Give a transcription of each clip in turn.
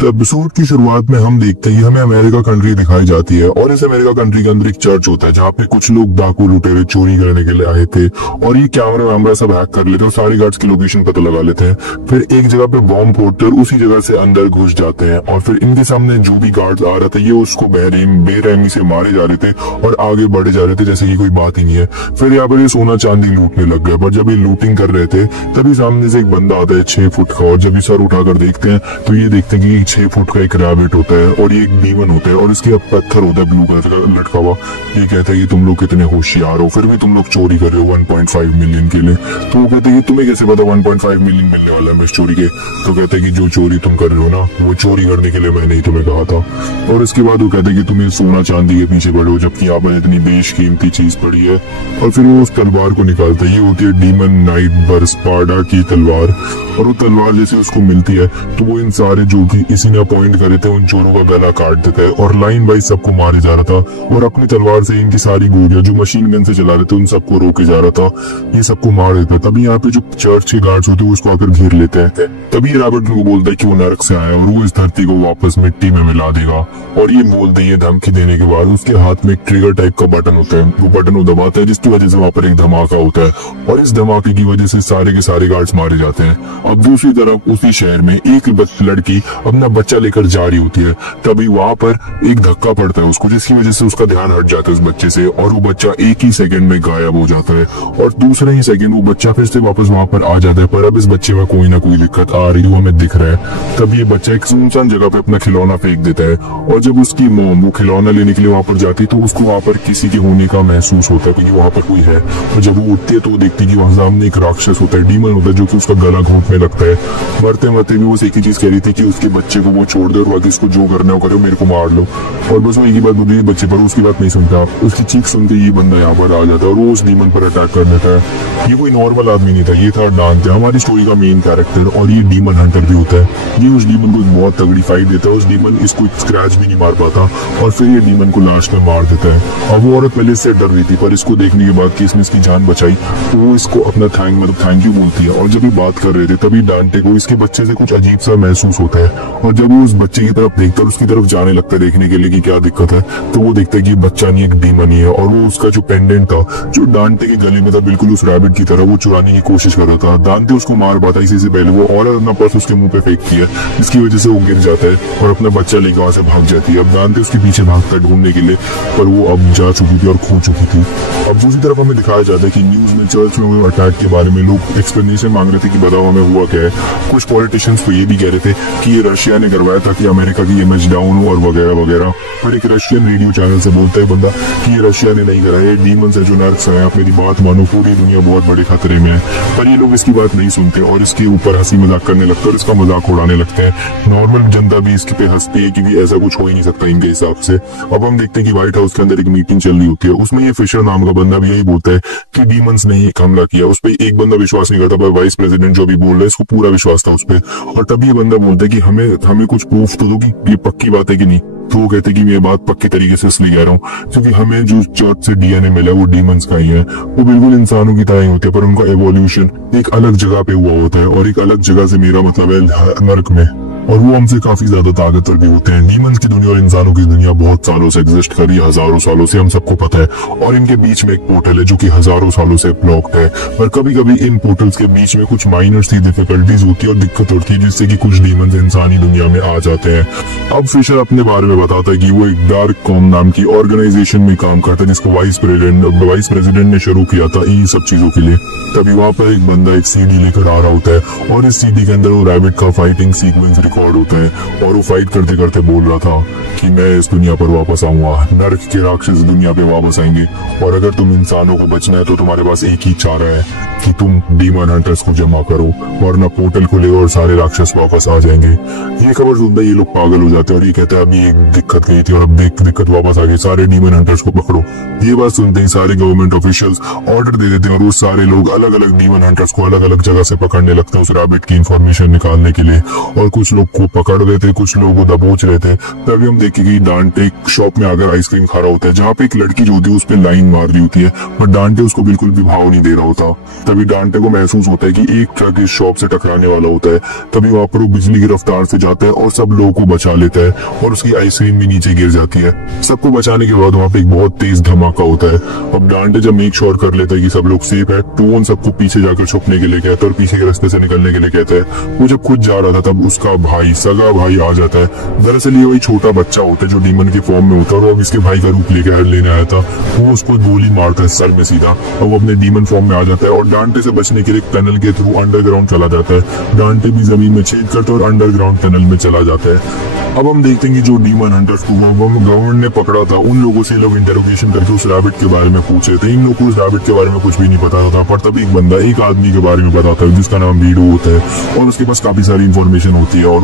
तो एपिसोड की शुरुआत में हम देखते हैं हमें अमेरिका कंट्री दिखाई जाती है और इस अमेरिका कंट्री के अंदर एक चर्च होता है जहाँ पे कुछ लोग डाकू लुटेरे चोरी करने के लिए आए थे और ये कैमरा वैमरा सब हैक कर लेते हैं और सारे गार्ड्स की लोकेशन पता लगा लेते हैं। फिर एक जगह पे बॉम्ब फोड़ते हैं और उसी जगह से अंदर घुस जाते हैं और फिर इनके सामने जो भी गार्ड्स आ रहा था ये उसको बेरहमी से मारे जा रहे थे और आगे बढ़े जा रहे थे जैसे कि कोई बात ही नहीं है। फिर यहाँ पर ये सोना चांदी लूटने लग गए, पर जब ये लूटिंग कर रहे थे तभी सामने से एक बंदा आता है 6 फुट का, और जब ये सर उठाकर देखते हैं तो ये देखते हैं कि 6 फुट का एक रैबिट होता है और ये एक डीमन होता है और इसके पत्थर होता है ब्लू कलर का लटका हुआ। ये कहता है कि तुम लोग कितने होशियार हो, फिर भी तुम लोग चोरी कर रहे हो 1.5 मिलियन के लिए। तो वो कहते हैं कि तुम्हें कैसे पता 1.5 मिलियन मिलने वाला है इस चोरी के। तो कहते हैं कि जो चोरी तुम कर रहे हो ना वो चोरी करने के लिए मैंने ही तुम्हें कहा था। और इसके बाद वो कहते हैं कि तुम्हें सोना चांदी के पीछे पड़े हो जबकि यहाँ पर इतनी बेशकीमती चीज पड़ी है। और फिर वो उस तलवार को निकालता है, ये होती है डीमन नाइट बरस्पाडा की तलवार। और वो तलवार जैसे उसको मिलती है तो वो इन सारे जो कि इसी ने अपॉइंट करे थे उन चोरों का गला काट देता है और लाइन बाई सबको मारे जा रहा था और अपनी तलवार से इनकी सारी गोलियां जो मशीन गन से चला रहे थे उन सबको रोके जा रहा था, ये सबको मार देता है। तभी यहाँ पे जो चर्च के गार्ड्स होते हैं उसको आकर घेर लेते हैं। तभी रॉबर्ट को बोलता है कि वो नरक से आया और वो इस धरती को वापस मिट्टी में मिला देगा। और ये बोलते हैं, ये धमकी देने के बाद उसके हाथ में एक ट्रिगर टाइप का बटन होता है, वो बटन वो दबाता है जिसकी वजह से वहां पर एक धमाका होता है और इस धमाके की वजह से सारे के सारे गार्ड्स मारे जाते हैं। अब दूसरी तरफ उसी शहर में एक लड़की अपना बच्चा लेकर जा रही होती है, तभी वहां पर एक धक्का पड़ता है उसको जिसकी वजह से उसका ध्यान हट जाता है उस बच्चे से और वो बच्चा एक ही सेकंड में गायब हो जाता है और दूसरे ही सेकंड वो बच्चा फिर से वापस वहां पर आ जाता है। पर अब इस बच्चे में कोई ना कोई दिक्कत आ रही है, हमें दिख रहा है। तब ये बच्चा एक सुनसान जगह पे अपना खिलौना फेंक देता है और जब उसकी मॉम वो खिलौना लेने के लिए वहां पर जाती है तो उसको वहां पर किसी के होने का महसूस होता है क्योंकि वहां पर कोई है। और जब वो उठती है तो वो देखती है कि वहां सामने एक राक्षस होता है, डीमन होता है जो कि उसका गला घोंटने लगता है। मरते मरते भी वो एक ही चीज कह रही थी कि उसके बच्चे को वो छोड़ दे और बाकी इसको जो करना है वो करो, मेरे को मार लो। और बस वो एक ही बात बोली बच्चे पर, उसकी बात नहीं सुनता। उसकी चीख सुन के ये बंदा यहाँ पर आ जाता है और वो उस डीमन पर अटैक कर देता है। ये कोई नॉर्मल आदमी नहीं था, ये था डांते, हमारी स्टोरी का मेन कैरेक्टर, और ये डीमन हंटर भी होता है। ये उस डीमन को बहुत तगड़ी फाइट देता है, उस डीमन इसको स्क्रैच भी नहीं मार पाता और फिर ये डीमन को लास्ट में मार देता है। और वो औरत पहले से डर रही थी पर इसको देखने के बाद कि इसने इसकी जान बचाई तो वो इसको अपना थैंक यू बोलती है। और जब ये बात कर रहे थे तभी डांटे को इसके बच्चे से कुछ अजीब सा महसूस होता है और जब वो उस बच्चे की तरफ देखता है उसकी तरफ जाने लगता है देखने के लिए कि क्या दिक्कत है, तो वो देखता है कि बच्चा नहीं एक डीमन ही है। और वो उसका जो पेंडेंट था जो डांटे के गले में था बिल्कुल उस रैबिट की तरह वो चुराने की कोशिश कर रहा था। डांटे उसको मार पाता इसी से पहले वो औरत अपना पर्स उसके मुंह पे फेंकती है जिसकी वजह से वो गिर जाता है और अपना बच्चा लेकर वहां से भाग जाती है। अब डांटे उसके पीछे भागता है ढूंढने के लिए पर वो अब जा चुकी थी और खो चुकी थी। अब दूसरी तरफ हमें दिखाया जाता है कि न्यूज में चर्च में हुए अटैक के बारे में लोग एक्सप्लेनेशन मांग रहे थे कि बताओ हमें हुआ क्या है। कुछ पॉलिटिशियंस तो ये भी कह रहे थे कि ये रशिया ने करवाया ताकि अमेरिका की इमेज डाउन हो और वगैरह वगैरह। पर एक रशियन रेडियो चैनल से बोलता है बंदा कि ये रशिया ने नहीं कराया, डीमन से जो नर्क से आप मेरी बात मानो, पूरी दुनिया बहुत बड़े खतरे में है। पर ये लोग इसकी बात नहीं सुनते और इसके ऊपर हंसी मजाक करने लगते हैं और इसका मजाक उड़ाने लगते हैं। नॉर्मल जनता भी इसके पे हंसती है क्योंकि ऐसा कुछ हो ही नहीं सकता इनके हिसाब से। अब हम देखते हैं कि व्हाइट हाउस के अंदर एक मीटिंग चल रही होती है, उसमें ये फिशर नाम का बंदा भी यही बोलता है कि डीमंस ने ही हमला किया। उस पर एक बंदा विश्वास नहीं करता पर वाइस प्रेसिडेंट जो भी बोल रहा है इसको पूरा विश्वास था उस पर। और तभी ये बंदा बोलता है कि हमें कुछ प्रूफ तो दो कि ये पक्की बात है कि नहीं। तो वो कहते हैं कि मैं बात पक्की तरीके से इसलिए कह रहा हूँ क्योंकि हमें जो चर्च से डीएनए मिला वो डीमंस का ही है। वो बिल्कुल इंसानों की तरह ही होते हैं पर उनका एवोल्यूशन एक अलग जगह पे हुआ होता है और एक अलग जगह से मेरा मतलब है नर्क में, और वो हमसे काफी ज्यादा ताकतवर भी होते हैं। डीमंस की दुनिया और इंसानों की दुनिया बहुत सालों से एग्जिस्ट कर रही है, हजारों सालों से, हम सबको पता है। और इनके बीच में एक पोर्टल है जो कि हजारों सालों से ब्लॉक्ड है। पर कभी कभी इन पोर्टल्स के बीच में कुछ माइनर सी डिफिकल्टीज होती है और दिक्कत होती है जिससे कि कुछ डीमंस इंसानी दुनिया में आ जाते हैं। अब फिशर अपने बारे में बताता है कि वो एक डार्क कॉम नाम की ऑर्गेनाइजेशन में काम करता है जिसको वाइस प्रेसिडेंट ने शुरू किया था इन सब चीजों के लिए। तभी वहां पर एक बंदा एक सीडी लेकर आ रहा होता है और इस सीडी के अंदर वो रैबिट का फाइटिंग सीक्वेंस रिकॉर्ड होता है और वो फाइट करते करते बोल रहा था कि मैं इस दुनिया पर वापस आऊंगा, नर्क के राक्षस दुनिया पे वापस आएंगे और अगर तुम इंसानों को बचना है तो तुम्हारे पास एक ही चारा है कि तुम डीमन हंटर्स को जमा करो वरना पोर्टल खुलेगा और सारे राक्षस वापस आ जाएंगे। ये खबर सुनते ये लोग पागल हो जाते हैं और ये कहते हैं अभी एक दिक्कत गई थी और अब दिक्कत वापस आ गई, सारे डीमन हंटर्स को पकड़ो। ये बात सुनते ही सारे गवर्नमेंट ऑफिशियल्स ऑर्डर दे देते हैं और वो सारे लोग अलग अलग डीमन हंटर्स को अलग अलग जगह से पकड़ने लगते हैं उस रैबिट की इंफॉर्मेशन निकालने के लिए। और कुछ लोग को पकड़ रहे थे, कुछ लोगों को दबोच रहे थे। तभी हम देखें कि डांटे एक शॉप में आकर आइसक्रीम खा रहा होता है, जहाँ पे एक लड़की जो होती है उस पर लाइन मार रही होती है, बट डांटे उसको बिल्कुल भी भाव नहीं दे रहा होता। तभी डांटे को महसूस होता है कि एक ट्रक इस शॉप से टकराने वाला होता है। तभी वहां पर वो बिजली की रफ्तार से जाता है और सब लोगों को बचा लेता है और उसकी आइसक्रीम भी नीचे गिर जाती है। सबको बचाने के बाद वहां पे एक बहुत तेज धमाका होता है। अब डांटे जब मेक श्योर कर लेता है कि सब लोग सेफ है, तो वो सबको पीछे जाकर छुपने के लिए कहता है और पीछे के रास्ते से निकलने के लिए कहता है। वो जब खुद जा रहा था तब उसका भाई, सगा भाई आ जाता है। दरअसल ये वही छोटा बच्चा होता है जो डीमन के फॉर्म में होता है और वो इसके भाई का रूप लेकर लेने आया था। वो उसको गोली मारता है सर में सीधा और वो अपने डीमन फॉर्म में आ जाता है और डांटे से बचने के लिए टनल के थ्रू अंडरग्राउंड चला जाता है। डांटे भी जमीन में छेद करता है और अंडरग्राउंड टनल में चला जाता है। अब हम देखते हैं कि जो डीमन हंटर्स को गवर्नमेंट ने पकड़ा था, उन लोगों से लोग इंटरोगेशन करके उस रैबिट के बारे में पूछ रहे थे। इन लोगों को उस रैबिट के बारे में कुछ भी नहीं पता था, पर तभी एक बंदा एक आदमी के बारे में बताता है जिसका नाम बीडू होता है और उसके पास काफी सारी इंफॉर्मेशन होती है और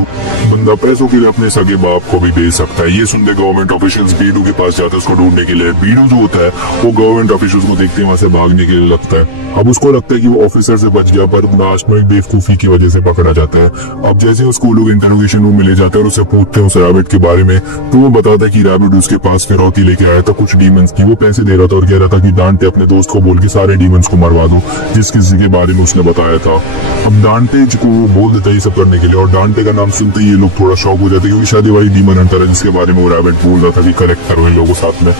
बंदा पैसों के लिए अपने सगे बाप को भी दे सकता है। ये सुनते गवर्नमेंट ऑफिशियल्स बीडू के पास जाते हैं उसको ढूंढने के लिए। बीडू जो होता है वो गवर्नमेंट ऑफिशियल्स को देखते हैं वहां से भागने के लिए लगता है। अब उसको लगता है कि वो ऑफिसर से बच गया, पर लास्ट में बेवकूफी की वजह से पकड़ा जाता है। अब जैसे उसको लोग इंटरोगेशन रूम में ले जाते हैं और उससे पूछते हैं उस रैबिट के बारे में, तो वो बताता है कि रैबिट उसके पास फिरौती लेके आया था कुछ डीमंस की। वो पैसे दे रहा था और कह रहा था कि डांटे अपने दोस्त को बोल के सारे डीमंस को मरवा दो जिस किसी के बारे में उसने बताया था। अब डांटे को बोल देता है ये सब करने के लिए और डांटे का नाम सुनते ही ये लोग थोड़ा शॉक हो जाते हैं क्योंकि शायद वही डीमन हंटर है जिसके बारे में वो रैबिट बोल रहा था कि कलेक्ट करो इन लोगों साथ में।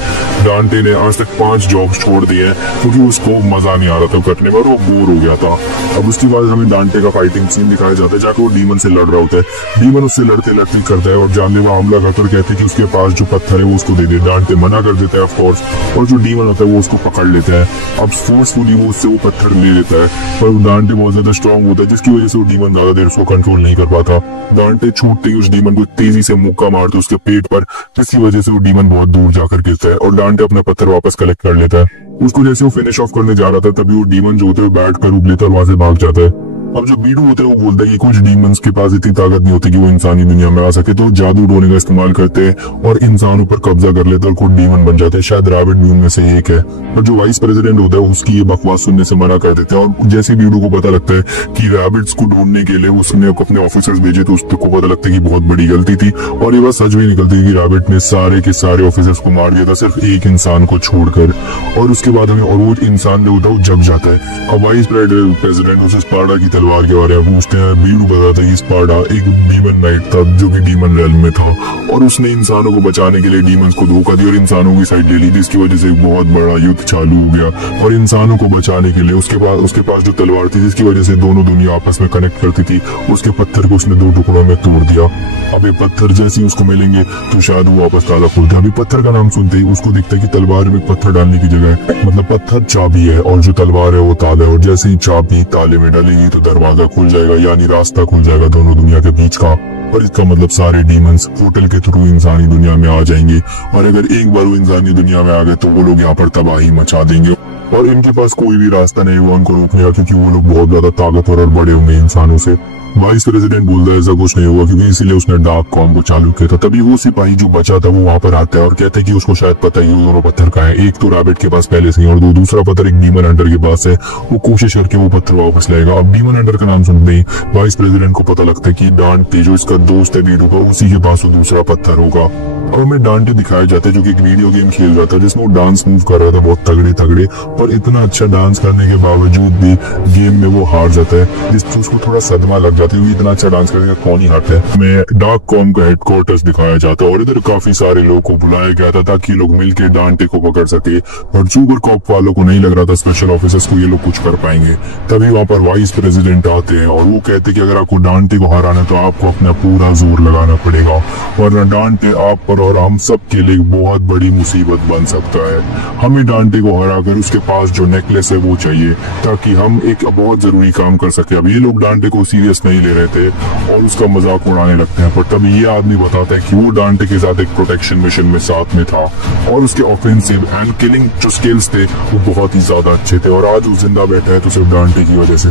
डांटे ने आज तक 5 जॉब्स छोड़ दिए हैं क्योंकि उसको मजा नहीं आ रहा था करने में और वो बोर हो गया था। अब उसके बाद हमें डांटे का फाइटिंग सीन दिखाया जाता है जाकर वो डीमन से लड़ रहा होता है। डीमन उससे लड़ते लड़ते करता है और जानलेवा हमला करता है और कहते हैं कि उसके पास जो पत्थर है वो उसको दे दे। डांटे मना कर देता है ऑफ कोर्स और जो डीमन होता है वो उसको पकड़ लेता है। अब फोर्सफुली वो उससे वो पत्थर ले लेता है, पर डांटे बहुत ज्यादा स्ट्रॉन्ग होता है जिसकी वजह से वो डीमन ज्यादा देर उसको कंट्रोल नहीं कर पाता। डांटे छूटते ही उस डीमन को तेजी से मुक्का मारते उसके पेट पर, जिसकी वजह से वो डीमन बहुत दूर जाकर गिरता है और डांटे अपना पत्थर वापस कलेक्ट कर लेता है। उसको जैसे वो फिनिश ऑफ करने जा रहा था तभी वो डीमन जो होते हैं बैट का रूप लेता है और वहां से भाग जाता है। अब जो बीडू होता है वो बोलता है कि कुछ डीमंस के पास इतनी ताकत नहीं होती कि वो इंसानी दुनिया में आ सके, तो जादू टोने का इस्तेमाल करते हैं और इंसानों पर कब्जा कर लेते हैं और खुद डीमन बन जाते हैं। शायद रैबिट भी उनमें से एक है, पर जो वाइस प्रेसिडेंट होता है उसकी ये बकवास सुनने से मना कर देते हैं। और जैसे बीडू को पता लगता है कि रैबिट्स को ढूंढने के लिए उसने अपने ऑफिसर्स भेजे तो उसको पता लगता है कि बहुत बड़ी गलती थी और ये बात सच भी निकलती है कि रैबिट ने सारे के सारे ऑफिसर्स को मार दिया था सिर्फ एक इंसान को छोड़कर। और उसके बाद हमें और वो इंसान जो होता है वो जग जाता है। अब वाइस प्रेसिडेंट उसे स्पार्टा की तलवार के बारे में बीडू बताता है कि स्पार्टा एक डीमन नाइट था जो कि डीमन रेल्म में था और उसने इंसानों को बचाने के लिए डीमंस को धोखा दिया और इंसानों की साइड ले ली, जिसकी वजह से एक बहुत बड़ा युद्ध चालू हो गया। और इंसानों को बचाने के लिए उसके पास जो तलवार थी जिसकी वजह से दोनों दुनिया आपस में कनेक्ट करती थी, उसके पत्थर को उसने 2 टुकड़ों में तोड़ दिया। अब ये पत्थर जैसे ही उसको मिलेंगे तो शायद वो वापस ताला खोलते। अभी पत्थर का नाम सुनते ही उसको दिखता है कि तलवार में पत्थर डालने की जगह है, मतलब पत्थर चाबी है और जो तलवार है वो ताला है और जैसे ही चाबी ताले में डालेगी तो दरवाजा खुल जाएगा, यानी रास्ता खुल जाएगा दोनों दुनिया के बीच का। और इसका मतलब सारे डीमंस पोर्टल के थ्रू इंसानी दुनिया में आ जाएंगे और अगर एक बार वो इंसानी दुनिया में आ गए तो वो लोग यहाँ पर तबाही मचा देंगे और इनके पास कोई भी रास्ता नहीं होगा उनको रोकने का, क्योंकि वो लोग बहुत ज्यादा ताकतवर और बड़े होंगे इंसानों से। वाइस प्रेसिडेंट बोलता है ऐसा कुछ नहीं होगा क्योंकि इसीलिए उसने डार्क कॉम को चालू किया था। तभी वो सिपाही जो बचा था वो वहां पर आता है और कहते हैं कि उसको शायद पता ही वो दोनों पत्थर का है, एक तो रैबिट के पास पहले से ही और दूसरा पत्थर एक डीमन हंटर के पास है। वो कोशिश करके वो पत्थर वापस लाएगा। अब डीमन हंटर का नाम सुनते ही वाइस प्रेसिडेंट को पता लगता है कि डांटे जो इसका दोस्त है बीडू का, उसी के पास वो दूसरा पत्थर होगा। अब हमें डांटे दिखाया जाता है जो कि एक वीडियो गेम खेल रहा था जिसमें वो डांस मूव कर रहा था बहुत तगड़े, पर इतना अच्छा डांस करने के बावजूद भी गेम में वो हार जाता है, जिससे उसको थोड़ा सदमा लग जाता है। इतना अच्छा डांस करने का कौन ही हारता है। हमें डार्क कॉम का हेडक्वार्टर्स दिखाया जाता है और इधर काफी सारे लोगों को बुलाया गया था ताकि लोग मिलकर डांटे को पकड़ सके, और सुपर कॉप वालों को नहीं लग रहा था स्पेशल ऑफिसर्स को ये लोग कुछ कर पाएंगे। तभी वहां पर वाइस प्रेसिडेंट आते हैं और वो कहते हैं कि अगर आपको डांटे को हराना है तो आपको अपना पूरा जोर लगाना पड़ेगा, वरना डांटे आप पर और हम सब के लिए बहुत बड़ी मुसीबत बन सकता है। हमें डांटे को हराकर उसके पास जो नेकलेस है वो चाहिए ताकि हम एक बहुत जरूरी काम कर सके। अब ये लोग डांटे को सीरियस नहीं ले रहे थे और उसका मजाक उड़ाने लगते हैं, पर तभी ये आदमी बताता है कि वो डांटे के साथ एक प्रोटेक्शन मिशन में साथ में था और उसके ऑफेंसिव एंड किलिंग जो स्किल्स थे वो बहुत ही ज्यादा अच्छे थे और आज वो जिंदा बैठा है तो सिर्फ डांटे की वजह से।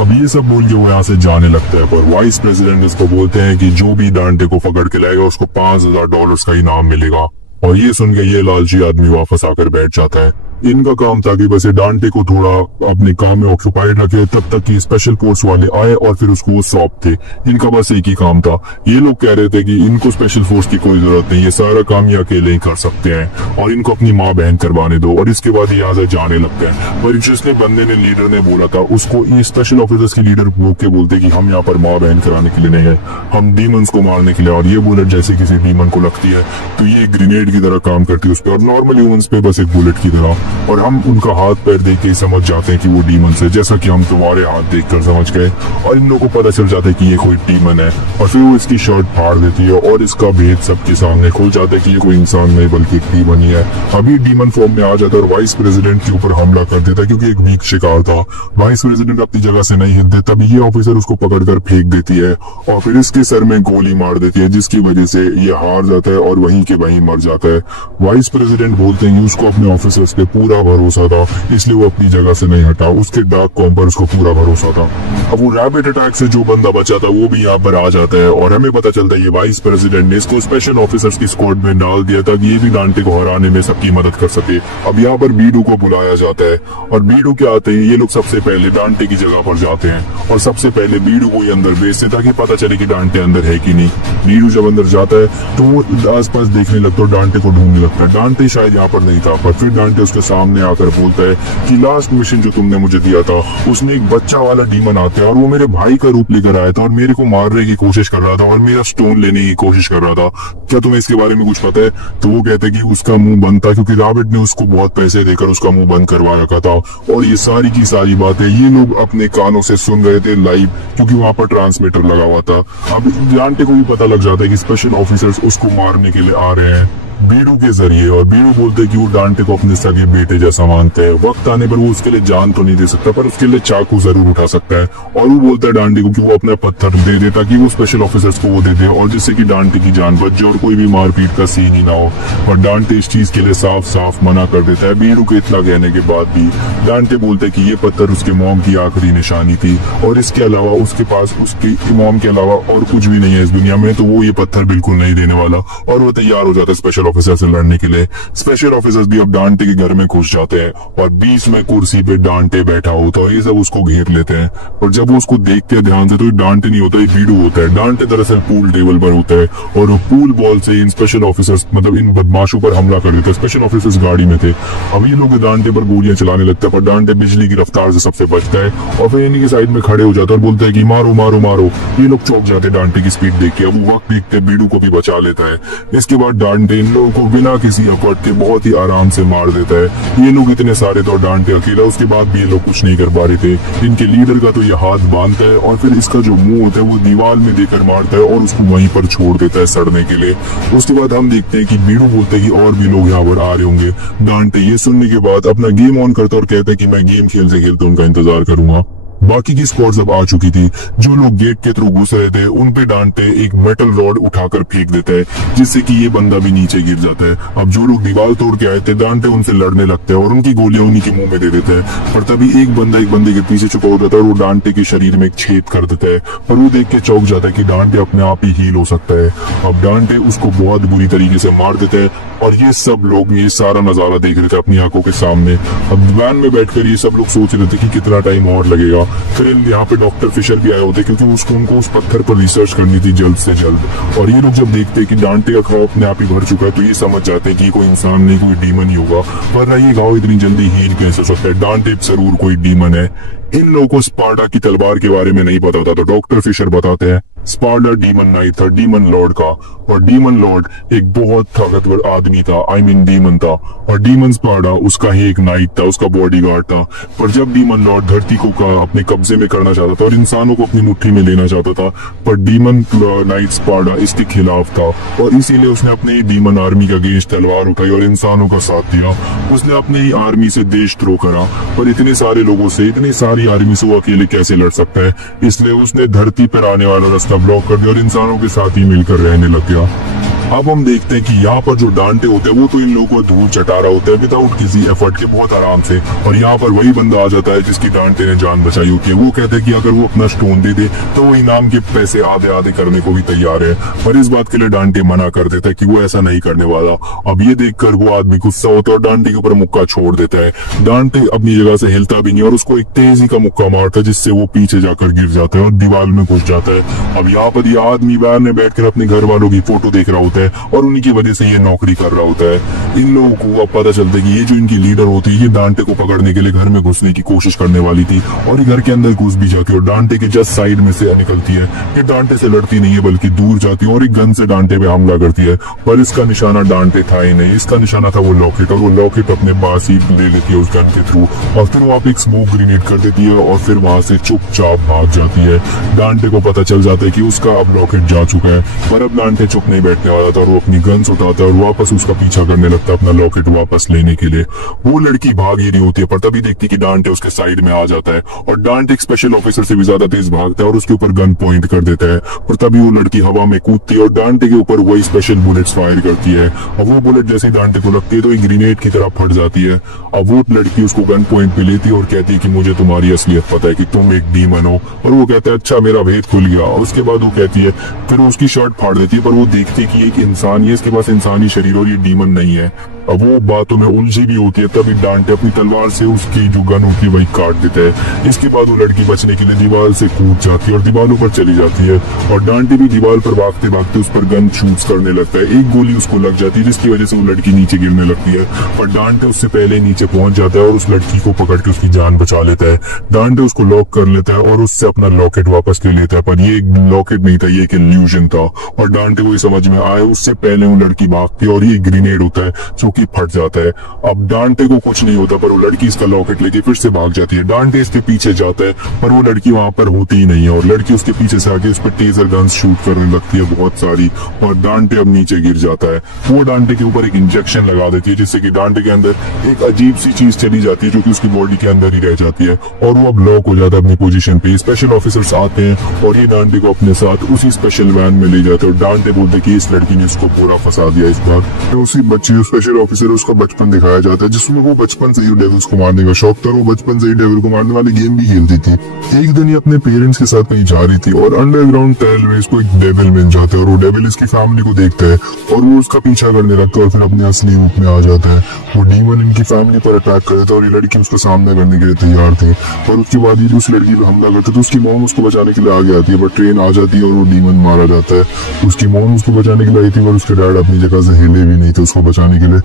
अब ये सब बोल के वो यहाँ से जाने लगता है, पर वाइस प्रेसिडेंट इसको बोलते हैं कि जो भी डांटे को पकड़ के लाएगा उसको $5000 का इनाम मिलेगा। और ये सुन के ये लालची आदमी वापस आकर बैठ जाता है। इनका काम था कि बस डांटे को थोड़ा अपने काम में ऑक्यूपाइड रखे तब तक कि स्पेशल फोर्स वाले आए और फिर उसको वो सौंप थे। इनका बस एक ही काम था। ये लोग कह रहे थे कि इनको स्पेशल फोर्स की कोई जरूरत नहीं, ये सारा काम ये अकेले ही कर सकते हैं और इनको अपनी माँ बहन करवाने दो, और इसके बाद ये यहाँ से जाने लगते हैं। पर जिसने बंदे ने लीडर ने बोला था उसको ये स्पेशल ऑफिसर्स के लीडर वो के बोलते कि हम यहाँ पर माँ बहन कराने के लिए नहीं है, हम डीमंस को मारने के लिए, और ये बुलेट जैसे किसी डीमन को लगती है तो ये ग्रेनेड की तरह काम करती है उस पर, और नॉर्मल ह्यूमंस पे बस एक बुलेट की तरह, और हम उनका हाथ पैर देख के समझ जाते हैं कि वो डीमंस है, जैसा कि हम तुम्हारे हाथ देखकर समझ गए। और इन लोगों को पता चल जाता है कि ये कोई डीमन है, और फिर वो इसकी शर्ट फाड़ देती है और इसका भेद सबके सामने खुल जाता है कि ये कोई इंसान नहीं बल्कि एक डीमन ही है। अभी डीमन फॉर्म में आ जाता है और वाइस प्रेसिडेंट के ऊपर हमला कर देता है क्योंकि एक वीक शिकार था। वाइस प्रेसिडेंट अपनी जगह से नहीं हिलते, तभी ये ऑफिसर उसको पकड़कर फेंक देती है और फिर इसके सर में गोली मार देती है, जिसकी वजह से ये हार जाता है और वहीं के वहीं मर जाता है। वाइस प्रेसिडेंट बोलते हैं उसको अपने ऑफिसर्स पे पूरा भरोसा था, इसलिए वो अपनी जगह से नहीं हटा, उसके डार्क कॉम पर उसको पूरा भरोसा था। अब वो रैबिट अटैक से जो बंदा बचा था वो भी यहाँ पर आ जाता है और हमें पता चलता है ये वाइस प्रेसिडेंट ने इसको स्पेशल ऑफिसर्स की स्क्वाड में डाल दिया था कि ये भी डांटे को हराने में सबकी मदद कर सके। अब यहाँ पर बीडू को बुलाया जाता है और बीडू के आते ही ये लोग सबसे पहले डांटे की जगह पर जाते हैं और सबसे पहले बीडू को ही अंदर भेजते ताकि पता चले कि डांटे अंदर है कि नहीं। बीडू जब अंदर जाता है तो वो आसपास देखने लगता है, डांटे को ढूंढने लगता है। डांटे शायद यहाँ पर नहीं था, पर फिर डांटे उसके सामने आकर बोलता है कि लास्ट मिशन जो तुमने मुझे दिया था उसमें एक बच्चा वाला डीमन आता है और वो मेरे भाई का रूप लेकर आया था और मेरे को मारने की कोशिश कर रहा था और मेरा स्टोन लेने की कोशिश कर रहा था, क्या तुम्हें इसके बारे में कुछ पता है? तो वो कहते हैं कि उसका मुंह बंद था क्योंकि रॉबर्ट ने उसको बहुत पैसे देकर उसका मुंह बंद करवा रखा था। और ये सारी की सारी बातें ये लोग अपने कानों से सुन रहे थे लाइव क्योंकि वहां पर ट्रांसमीटर लगा हुआ था। अब डांटे को भी पता लग जाता है कि स्पेशल ऑफिसर्स उसको मारने के लिए आ रहे हैं बीडू के जरिए, और बीडू बोलते हैं कि वो डांटे को अपने सगे बेटे जैसा मानते हैं। वक्त आने पर वो उसके लिए जान तो नहीं दे सकता पर उसके लिए चाकू जरूर उठा सकता है। और वो बोलता है डांटे को कि वो अपना पत्थर दे दे ताकि वो स्पेशल ऑफिसर्स को वो दे दे और जिससे कि डांटे की जान बच जाए और कोई भी मारपीट का सीन ही ना हो। और डांटे इस चीज के लिए साफ साफ मना कर देता है। बीडू के इतना कहने के बाद भी डांटे बोलते हैं कि ये पत्थर उसके मॉम की आखिरी निशानी थी और इसके अलावा उसके पास उसकी मॉम के अलावा और कुछ भी नहीं है इस दुनिया में, तो वो ये पत्थर बिल्कुल नहीं देने वाला। और वो तैयार हो जाता है स्पेशल ऑफिसर से लड़ने के लिए। स्पेशल ऑफिसर्स भी अब डांटे के घर में घुस जाते हैं और बीच में कुर्सी पे डांटे बैठा होता है। ये सब उसको घेर लेते हैं और जब वो उसको देखते हैं ध्यान से तो ये डांटे नहीं होता, ये बीडू होता है। डांटे दरअसल पूल टेबल पर होता है और वो पूल बॉल से इन स्पेशल ऑफिसर्स मतलब इन बदमाशों पर हमला कर देते हैं। स्पेशल ऑफिसर्स गाड़ी में थे, अब ये लोग डांटे पर गोलियां चलाने लगता है पर डांटे बिजली की रफ्तार से सबसे बचता है और फिर इन्हीं के साइड में खड़े हो जाता है और बोलता है कि मारो मारो मारो। ये लोग चौंक जाते हैं डांटे की स्पीड देख के। अब वो वक्त देखते बीडू को भी बचा लेता है। इसके बाद डांटे इन लोगों को बिना किसी एफर्ट के बहुत ही आराम से मार देता है। ये लोग इतने सारे तो डांटे अकेला, उसके बाद भी ये लोग कुछ नहीं कर पा रहे थे। इनके लीडर का तो ये हाथ बांधता है और फिर इसका जो मुंह होता है वो दीवार में देकर मारता है और उसको वहीं पर छोड़ देता है सड़ने के लिए। उसके बाद हम देखते हैं कि बीडू बोलते हैं कि और भी लोग यहाँ पर आ रहे होंगे। डांटे ये सुनने के बाद अपना गेम ऑन करता और कहता है कि मैं गेम खेलते खेलते उनका इंतजार करूंगा। बाकी की स्क्वाड्स अब आ चुकी थी। जो लोग गेट के थ्रू घुस रहे थे उन पे डांटे एक मेटल रॉड उठाकर फेंक देता है जिससे कि ये बंदा भी नीचे गिर जाता है। अब जो लोग दीवार तोड़ के आए थे डांटे उनसे लड़ने लगते हैं और उनकी गोलियां उन्हीं के मुंह में दे देते हैं। पर तभी एक बंदे के पीछे छुपा हो जाता है और वो डांटे के शरीर में एक छेद कर देता है। पर वो देख के चौंक जाता है कि डांटे अपने आप ही हील हो सकता है। अब डांटे उसको बहुत बुरी तरीके से मार देता है और ये सब लोग ये सारा नजारा देख रहे थे अपनी आंखों के सामने। अब वैन में बैठकर ये सब लोग सोच रहे थे कि कितना टाइम और लगेगा। फिर यहाँ पे डॉक्टर फिशर भी आए होते क्योंकि उनको उस पत्थर पर रिसर्च करनी थी जल्द से जल्द। और ये लोग जब देखते हैं कि डांटे का घाव अपने आप ही भर चुका है तो ये समझ जाते हैं कि कोई इंसान नहीं कोई डीमन ही होगा, वरना ये घाव इतनी जल्दी हील कैसे हो सकता है। डांटे जरूर कोई डीमन है। इन लोगों को स्पार्टा की तलवार के बारे में नहीं पता था तो डॉक्टर फिशर बताते हैं स्पार्टा डीमन नाइट था डीमन लॉर्ड का, और डीमन लॉर्ड एक बहुत ताकतवर आदमी था, आई मीन डीमन था, और डीमन स्पार्टा उसका ही एक नाइट था, उसका बॉडीगार्ड था। पर जब डीमन लॉर्ड धरती को अपने कब्जे में करना चाहता था और इंसानों को अपनी मुट्ठी में लेना चाहता था, पर डीमन नाइट स्पार्टा इसके खिलाफ था और इसीलिए उसने अपने डीमन आर्मी के अगेंस्ट तलवार उठाई और इंसानों का साथ दिया। उसने अपने ही आर्मी से देशद्रोह करा, पर इतने सारे लोगों से इतनी सारी आर्मी से वो अकेले कैसे लड़ सकता है, इसलिए उसने धरती पर आने वाला रास्ता ब्लॉक कर दिया और इंसानों के साथ ही मिलकर रहने लग गया। अब हम देखते हैं कि यहाँ पर जो डांटे होते हैं वो तो इन लोगों को धूल चटा रहा होता है विदाउट किसी एफर्ट के, बहुत आराम से, और यहाँ पर वही बंदा आ जाता है जिसकी डांटे ने जान बचाई होती है। वो कहता है कि अगर वो अपना स्टोन दे दे तो वो इनाम के पैसे आधे आधे करने को भी तैयार है, पर इस बात के लिए डांटे मना कर देता है कि वो ऐसा नहीं करने वाला। अब ये देखकर वो आदमी गुस्सा होता है और डांटे के ऊपर मुक्का छोड़ देता है। डांटे अपनी जगह से हिलता भी नहीं और उसको एक तेजी का मुक्का मारता है जिससे वो पीछे जाकर गिर जाता है और दीवार में घुस जाता है। अब यहाँ पर ये आदमी बाहर में बैठकर अपने घर वालों की फोटो देख रहा होता है और उन्हीं की वजह से ये नौकरी कर रहा होता है। इन लोगों को अब पता चलता है कि ये जो इनकी लीडर होती है ये डांटे को पकड़ने के लिए घर में घुसने की कोशिश करने वाली थी और ये घर के अंदर घुस भी जाती है और डांटे के जस्ट साइड में से निकलती है। ये डांटे से लड़ती नहीं है बल्कि दूर जाती है और एक गन से डांटे पे हमला करती है, पर इसका निशाना डांटे था ही नहीं, इसका निशाना था वो लॉकेट, और वो लॉकेट अपने पास ही ले लेती है उस गन के थ्रू और फिर वहां पे एक स्मोक ग्रेनेड कर देती है और फिर वहां से चुपचाप भाग जाती है। डांटे को पता चल जाता है कि उसका अब लॉकेट जा चुका है, पर अब डांटे चुप नहीं बैठने वाला था और वो अपनी गन्स उठाता है और वापस उसका पीछा करने लगता है अपना लॉकेट वापस लेने के लिए। वो लड़की भाग ही नहीं होती है, पर तभी देखती कि डांटे उसके साइड में आ जाता है और डांटे एक स्पेशल ऑफिसर से भी ज्यादा तेज भागता है और उसके ऊपर गन पॉइंट कर देता है, और तभी वो लड़की हवा में कूदती है और डांटे के ऊपर वही स्पेशल बुलेट्स फायर करती है और वो बुलेट जैसे डांटे को लगती है तो एक ग्रेनेड की तरह फट जाती है। अब वो लड़की उसको गन पॉइंट पे लेती है और कहती है कि मुझे तुम्हारी असलियत पता है कि तुम एक डीमन हो, और वो कहता है अच्छा मेरा भेद खुल गया। उसके बाद वो कहती है, फिर वो उसकी शर्ट फाड़ देती है, पर वो देखती है कि एक इंसान है, इसके पास इंसानी शरीर और ये डीमन नहीं है। अब वो बातों में उलझी भी होती है, तभी डांटे अपनी तलवार से उसकी जो गन होती है वही काट देता है। इसके बाद वो लड़की बचने के लिए दीवार से कूद जाती है और दीवारों पर चली जाती है और डांटे भी दीवार पर भागते भागते उस पर गन शूट करने लगता है। एक गोली उसको लग जाती है जिसकी वजह से वो लड़की नीचे गिरने लगती है, पर डांटे उससे पहले नीचे पहुंच जाता है और उस लड़की को पकड़ के उसकी जान बचा लेता है। डांटे उसको लॉक कर लेता है और उससे अपना लॉकेट वापस ले लेता है, पर ये लॉकेट नहीं था, ये एक इल्यूजन था और डांटे को ये समझ में आया उससे पहले वो लड़की भागती है और ये ग्रेनेड होता है जो कि फट जाता है। अब डांटे को कुछ नहीं होता, पर वो लड़की इसका लॉकेट लेके फिर से भाग जाती है। डांटे इसके पीछे जाता है पर वो लड़की वहां पर होती ही नहीं है और लड़की उसके पीछे से आके उस पर टेजर गन्स शूट करने लगती है बहुत सारी, और डांटे अब नीचे गिर जाता है। वो डांटे के ऊपर एक इंजेक्शन लगा देती है जिससे कि डांटे के अंदर एक अजीब सी चीज चली जाती है जो कि उसकी बॉडी के अंदर ही रह जाती है और वो अब लॉक हो जाता है अपनी पोजीशन पे। स्पेशल ऑफिसर्स आते हैं और ये डांटे को अपने साथ उसी स्पेशल वैन में ले जाते हैं और डांटे बोलते कि इस लड़की ने उसको पूरा फंसा दिया इस बार। तो उसी बच्चे जो स्पेशल ऑफिसर है उसका बचपन दिखाया जाता है जिसमें वो बचपन से ही डेविल्स को मारने का शौक था, वो बचपन से ही डेविल को मारने वाली गेम भी खेलती थी। एक दिन ये अपने पेरेंट्स के साथ कहीं जा रही थी और अंडरग्राउंड टनल में इसको एक डेविल मिल जाता है और वो डेविल इसकी फैमिली को देखता है और वो उसका पीछा करने लगता है और फिर अपने असली रूप में आ जाता है। वो डीमन इनकी फैमिली पर अटैक कर देता है और ये लड़की उसका सामना करने के लिए तैयार थी, और उसके बाद ये उस लड़की पर हमला करता है तो उसकी मॉम उसको बचाने के लिए आगे आती है, बट ट्रेन आ जाती है और वो डीमन मारा जाता है। उसकी मॉम उसको बचाने के लिए आई थी पर उसके डैड अपनी जगह से हिले भी नहीं थे उसको बचाने के लिए।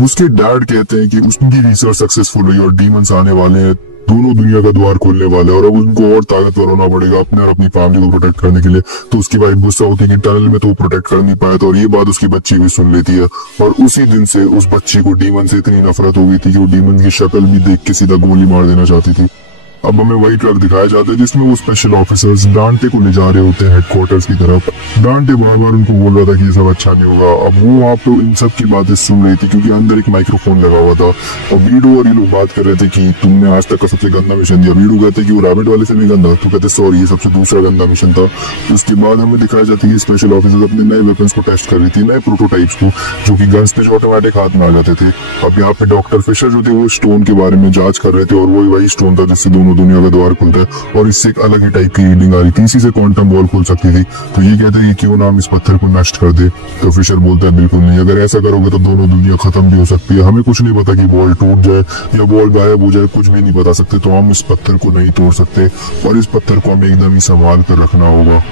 उसके डैड कहते हैं कि उसकी रिसर्च सक्सेसफुल हुई और डीमंस आने वाले हैं, दोनों दुनिया का द्वार खोलने वाले हैं और अब उनको और ताकतवर होना पड़ेगा अपने और अपनी फैमिली को प्रोटेक्ट करने के लिए। तो उसकी वाइफ गुस्सा होती है कि टनल में तो वो प्रोटेक्ट कर नहीं पाया था, और ये बात उसकी बच्ची भी सुन लेती है और उसी दिन से उस बच्ची को डीमन से इतनी नफरत हो गई थी कि वो डीमन की शक्ल भी देख के सीधा गोली मार देना चाहती थी। अब हमें वही ट्रक दिखाया जाता है जिसमें वो स्पेशल ऑफिसर्स डांटे को ले जा रहे होते हैं हेडक्वार्टर्स की तरफ। डांटे बार बार उनको बोल रहा था कि ये सब अच्छा नहीं होगा। अब वो वहाँ पे इन सब की बातें सुन रही थी क्योंकि अंदर एक माइक्रोफोन लगा हुआ था और वीडू और ये लोग बात कर रहे थे कि तुमने आज तक का सबसे गंदा मिशन दिया। वीडू कहते कि वो रैबिट वाले से भी गंदा, तो कहते सॉरी ये सबसे दूसरा गंदा मिशन था। तो उसके बाद हमें दिखाया जाता है कि स्पेशल ऑफिसर्स अपने नए वेपन्स को टेस्ट कर रही थी, नए प्रोटोटाइप्स को जो कि गन्स थे जो ऑटोमेटिक हाथ में आ जाते थे। अब यहाँ पे डॉक्टर फिशर जो थे वो स्टोन के बारे में जांच कर रहे थे और वही स्टोन था जिससे दोनों दुनिया का द्वार है और इससे एक अलग ही टाइप की रीडिंग आ रही थी, इसी से क्वांटम बॉल खुल सकती थी। तो ये कहते हैं कि क्यों ना हम इस पत्थर को नष्ट कर दे। तो फिशर बोलता है बिल्कुल नहीं, अगर ऐसा करोगे तो दोनों दुनिया खत्म भी हो सकती है। हमें कुछ नहीं पता कि बॉल टूट जाए या बॉल गायब हो जाए, कुछ भी नहीं बता सकते, तो हम इस पत्थर को नहीं तोड़ सकते और इस पत्थर को हमें एकदम ही संभाल कर रखना होगा।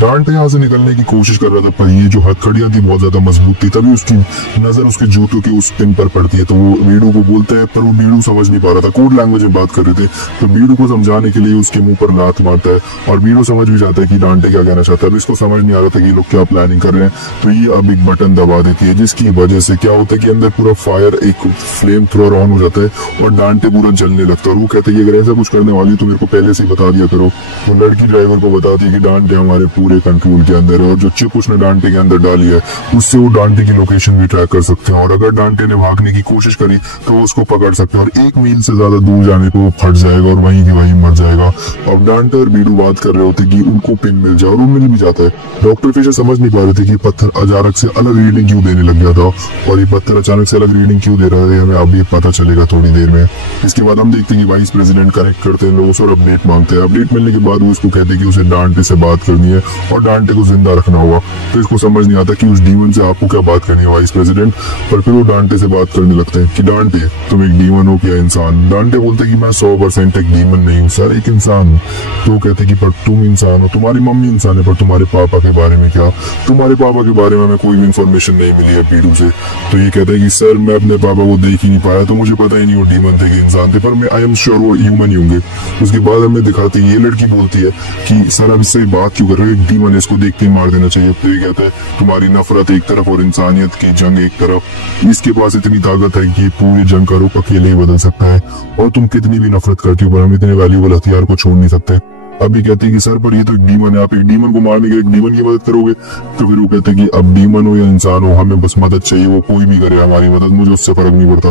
डांटे यहाँ से निकलने की कोशिश कर रहा था पर ये जो हथकड़ियां थी बहुत ज्यादा मजबूत थी, तभी उसकी नजर उसके जूतों की उस पिन पर पड़ती है। तो वो बीडू को बोलता है पर वो बीडू समझ नहीं पा रहा था, कोड लैंग्वेज में बात कर रहे थे। तो बीडू को समझाने के लिए उसके मुंह पर लात मारता है और बीडू समझ भी जाता है कि डांटे क्या कहना चाहता है। अब इसको समझ नहीं आ रहा था कि ये लोग क्या प्लानिंग कर रहे हैं। तो ये अब एक बटन दबा देती है जिसकी वजह से क्या होता है कि अंदर पूरा फायर एक फ्लेम थ्रोअर ऑन हो जाता है और डांटे पूरा जलने लगता है। और वो कहता है कि अगर ऐसा कुछ करने वाली तो मेरे को पहले से ही बता दिया करो। वो लड़की ड्राइवर को बताती है कि डांटे हमारे पूरे कंट्रोल के अंदर है और जो चिप उसने डांटे के अंदर डाली है उससे वो डांटे की लोकेशन भी ट्रैक कर सकते हैं और अगर डांटे ने भागने की कोशिश करी तो वो उसको पकड़ सकते हैं और 1 मील से ज्यादा दूर जाने पे वो फट जाएगा और और वहीं की वहीं मर जाएगा। अब डांटे और बीडू बात कर रहे होते कि उनको पिन मिल जाए और वो मिल भी जाता है। डॉक्टर फिशर समझ नहीं पा रहे थे कि पत्थर अचानक से अलग रीडिंग क्यों देने लग गया था, और ये पत्थर अचानक से अलग रीडिंग क्यों दे रहा है हमें अब ये पता चलेगा थोड़ी देर में। इसके बाद हम देखते हैं कि वाइस प्रेसिडेंट कनेक्ट करते हैं लोगों से और अपडेट मांगते हैं। अपडेट मिलने के बाद वो उसको कहते हैं कि उसे डांटे से बात करनी है और डांटे को जिंदा रखना होगा। तो इसको समझ नहीं आता कि उस डीमन से आपको क्या बात करनी है वाइस प्रेसिडेंट, पर फिर वो डांटे से बात करने लगते हैं कि डांटे तुम एक डीमन हो क्या इंसान। डांटे बोलते कि मैं 100% एक डीमन नहीं हूँ सर, एक इंसान हूँ। तो कहते कि पर तुम इंसान हो, तुम्हारी मम्मी इंसान है, पर तुम्हारे पापा के बारे में क्या? तुम्हारे पापा के बारे में हमें कोई भी इन्फॉर्मेशन नहीं मिली है बीडू से। तो ये कहते हैं कि सर मैं अपने पापा को देख ही नहीं पाया, तो मुझे पता ही नहीं वो डीमन थे कि इंसान थे, पर मैं आई एम श्योर वो ह्यूमन ही होंगे। उसके बाद हमें दिखाती है ये लड़की बोलती है कि सर अब इससे बात क्यों कर रहे हो, एक डीमन है, इसको देखते ही मार देना चाहिए। तो ये कहता है तुम्हारी नफरत एक तरफ और इंसानियत की जंग एक तरफ, इसके पास इतनी ताकत है कि पूरी जंग का रुख अकेले ही बदल सकता है, और तुम कितनी भी नफरत करती हो पर हम इतने वैल्यूबल हथियार को छोड़ नहीं सकते। अभी कहते हैं कि सर पर ये तो एक डीमन है, आप एक डीमन को मारने के लिए एक डीमन की मदद करोगे? तो फिर वो कहते हैं कि अब डीमन हो या इंसान हो हमें बस मदद चाहिए, वो कोई भी करे हमारी मदद, मुझे उससे फर्क नहीं पड़ता।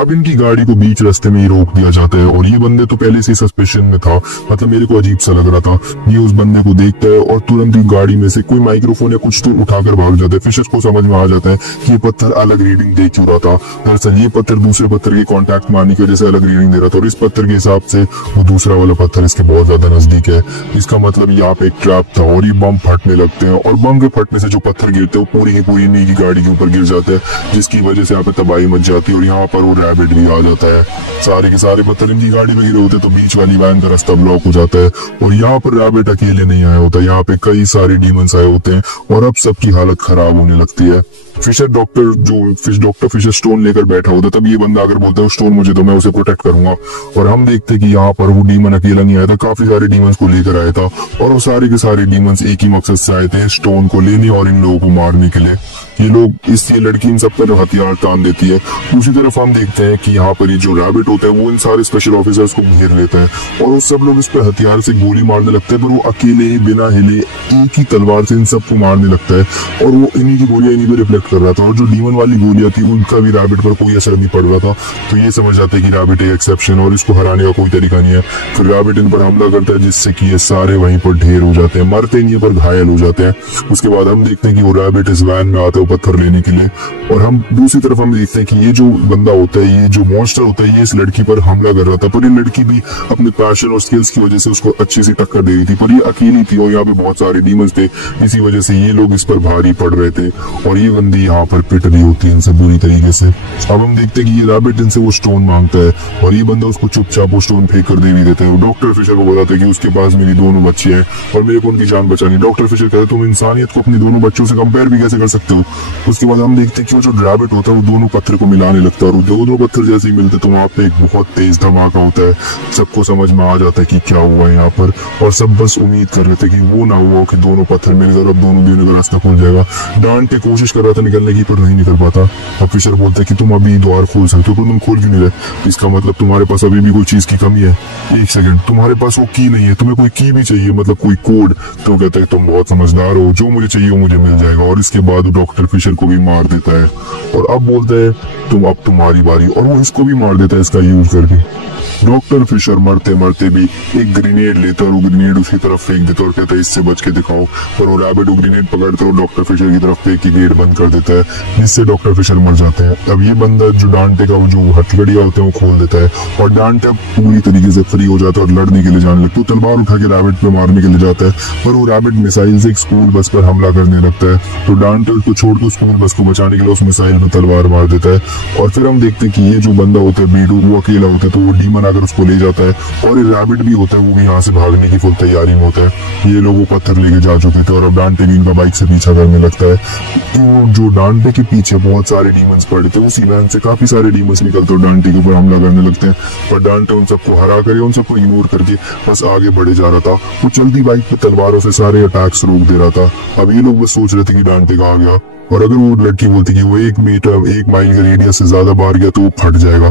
अब इनकी गाड़ी को बीच रास्ते में ही रोक दिया जाता है और ये बंदे तो पहले से सस्पेशन में था, मतलब मेरे को अजीब सा लग रहा था। ये उस बंदे को देखता है और तुरंत ही गाड़ी में से कोई माइक्रोफोन या कुछ तो उठाकर भाग जाता है। फिशर को समझ में आ जाता है कि ये पत्थर अलग रीडिंग दे क्यों रहा था। दरअसल ये पत्थर दूसरे पत्थर के कॉन्टैक्ट मारने की वजह से अलग रीडिंग दे रहा था, और इस पत्थर के हिसाब से वो दूसरा वाला पत्थर इसके बहुत ज्यादा नजदीक है। इसका मतलब यहाँ पे एक ट्रैप था और ये बम फटने लगते हैं, और बम के फटने से जो पत्थर गिरते हैं वो पूरी की पूरी इन्हीं की गाड़ी के ऊपर गिर जाते हैं, जिसकी वजह से यहाँ पे तबाही मच जाती है। और यहाँ पर वो रैबिट भी आ जाता है। सारे के सारे पत्थर इनकी गाड़ी में गिरे होते तो बीच वाली वैन का रास्ता ब्लॉक हो जाता है, और यहाँ पर रैबिट अकेले नहीं आया होता, यहाँ पे कई सारे डीमंस आए होते हैं और अब सबकी हालत खराब होने लगती है। फिशर डॉक्टर फिशर स्टोन लेकर बैठा होता है, तब ये बंदा अगर बोलता है स्टोन मुझे तो मैं उसे प्रोटेक्ट करूंगा। और हम देखते हैं कि यहाँ पर वो डीमन अकेला नहीं आया था, काफी सारे डीमंस को लेकर आया था, और वो सारे के सारे डीमंस एक ही मकसद से आए थे, स्टोन को लेने और इन लोगों को मारने के लिए। ये लड़की इन सब पर हथियार तान देती है। दूसरी तरफ हम देखते हैं कि यहाँ पर ये जो रैबिट होता है वो इन सारे स्पेशल ऑफिसर्स को घेर लेता है और वो सब लोग इस पर हथियार से गोली मारने लगते हैं, पर वो अकेले ही बिना हिले एक ही तलवार से इन सबको मारने लगता है, और वो इन्हीं की गोलियां इन्हीं पे रिफ्लेक्ट कर रहा था, और जो डीमन वाली गोलियां थी उनका भी रैबिट पर कोई असर नहीं पड़ रहा था। तो ये समझ जाते हैं कि रैबिट एक एक्सेप्शन और इसको हराने का कोई तरीका नहीं है। फिर रैबिट इन पर हमला करता है, जिससे कि ये सारे वहीं पर ढेर हो जाते हैं, मरते नहीं पर घायल हो जाते हैं। उसके बाद हम देखते हैं कि वो रैबिट इस वैन में आता है पत्थर लेने के लिए, और हम दूसरी तरफ हम देखते हैं कि ये जो बंदा होता है, ये जो मॉन्स्टर होता है, ये इस लड़की पर हमला कर रहा था, पर ये लड़की भी अपने पैशन और स्किल्स की वजह से उसको अच्छी सी टक्कर दे रही थी, पर ये अकेली थी और यहाँ पे बहुत सारे डीमंस थे, इसी वजह से ये लोग इस पर भारी पड़ रहे थे, और ये बंदी यहाँ पर पिट रही होती है इनसे बुरी तरीके से। अब हम देखते हैं कि ये रैबिट इनसे वो स्टोन मांगता है, और ये बंदा उसको चुपचाप वो स्टोन फेंक कर दे भी देता है। डॉक्टर फिशर को बताते हैं कि उसके पास मेरी दोनों बच्चे हैं और मेरे को उनकी जान बचानी। डॉक्टर फिशर कहते हैं तुम इंसानियत को अपनी दोनों बच्चों से कंपेयर भी कैसे कर सकते हो? उसके बाद हम देखते हैं कि वो जो रैबिट होता है वो दोनों पत्थर को मिलाने लगता है, और दोनों पत्थर जैसे ही मिलते तो वहाँ पे एक बहुत तेज धमाका होता है। सबको समझ में आ जाता है कि क्या हुआ है यहाँ पर, और सब बस उम्मीद कर रहे थे कि वो ना हुआ कि दोनों पत्थर मिल गए, अब दोनों देने का रास्ता खुल जाएगा। डांटे कोशिश कर रहा था निकलने की, पर नहीं निकल पाता। अब फिशर बोलता है कि तुम अभी द्वार खोल सकते हो, पर तुम खोल क्यों नहीं रहे? इसका मतलब तुम्हारे पास अभी भी कोई चीज की कमी है। एक सेकंड, तुम्हारे पास वो की नहीं है, तुम्हें कोई की भी चाहिए, मतलब कोई कोड। तो कहता है तुम बहुत समझदार हो, जो मुझे चाहिए वो मुझे मिल जाएगा। और इसके बाद डॉक्टर फिशर को भी मार देता है, और अब बोलता है अब तुम्हारी बारी, और वो इसको भी मार देता है इसका यूज करके। डॉक्टर फिशर मरते मरते भी एक ग्रेनेड लेता है और वो ग्रेनेड उसकी तरफ फेंक देता है और कहता है इससे बच के दिखाओ, पर वो रैबिट वो ग्रेनेड पकड़ता है और डॉक्टर फिशर की तरफ फेंक के गेट बंद कर देता है, जिससे डॉक्टर फिशर मर जाते हैं। अब ये बंदा जो डांटे का वो जो हथकड़ियां होते हैं वो खोल देता है, और डांटे अब पूरी तरीके से फ्री हो जाता है और लड़ने के लिए जाने लगता है। तो तलवार उठा के रैबिट पे मारने के लिए जाता है, पर वो रैबिट मिसाइल से एक स्कूल बस पर हमला करने लगता है। तो डांटे उसको छोड़ के स्कूल बस को बचाने के लिए उस मिसाइल में तलवार मार देता है। और फिर हम देखते हैं कि ये जो बंदा होता है बीडू, वो अकेला होता है, तो वो डीमन आकर उसको ले जाता है, और ये रैबिट भी होता है, वो भी यहाँ से भागने की फुल तैयारी में होता है। ये लोग वो पत्थर लेके जा चुके थे और अब डांटे भी इनका बाइक से पीछा करने लगता है। तो जो डांटे के पीछे बहुत सारे डीमंस पड़े थे, उसी वैन से काफी सारे डीमंस निकलते और डांटे के ऊपर हमला करने लगते हैं, पर डांटे उन सबको हरा कर उन सबको इग्नोर करके बस आगे बढ़े जा रहा था। वो चलती बाइक पे तलवारों से सारे अटैक्स रोक दे रहा था। अब ये लोग बस सोच रहे थे कि डांटे कहाँ गया, और अगर वो लड़की बोलती कि वो 1 माइल के रेडियस से ज्यादा बाहर गया तो वो फट जाएगा।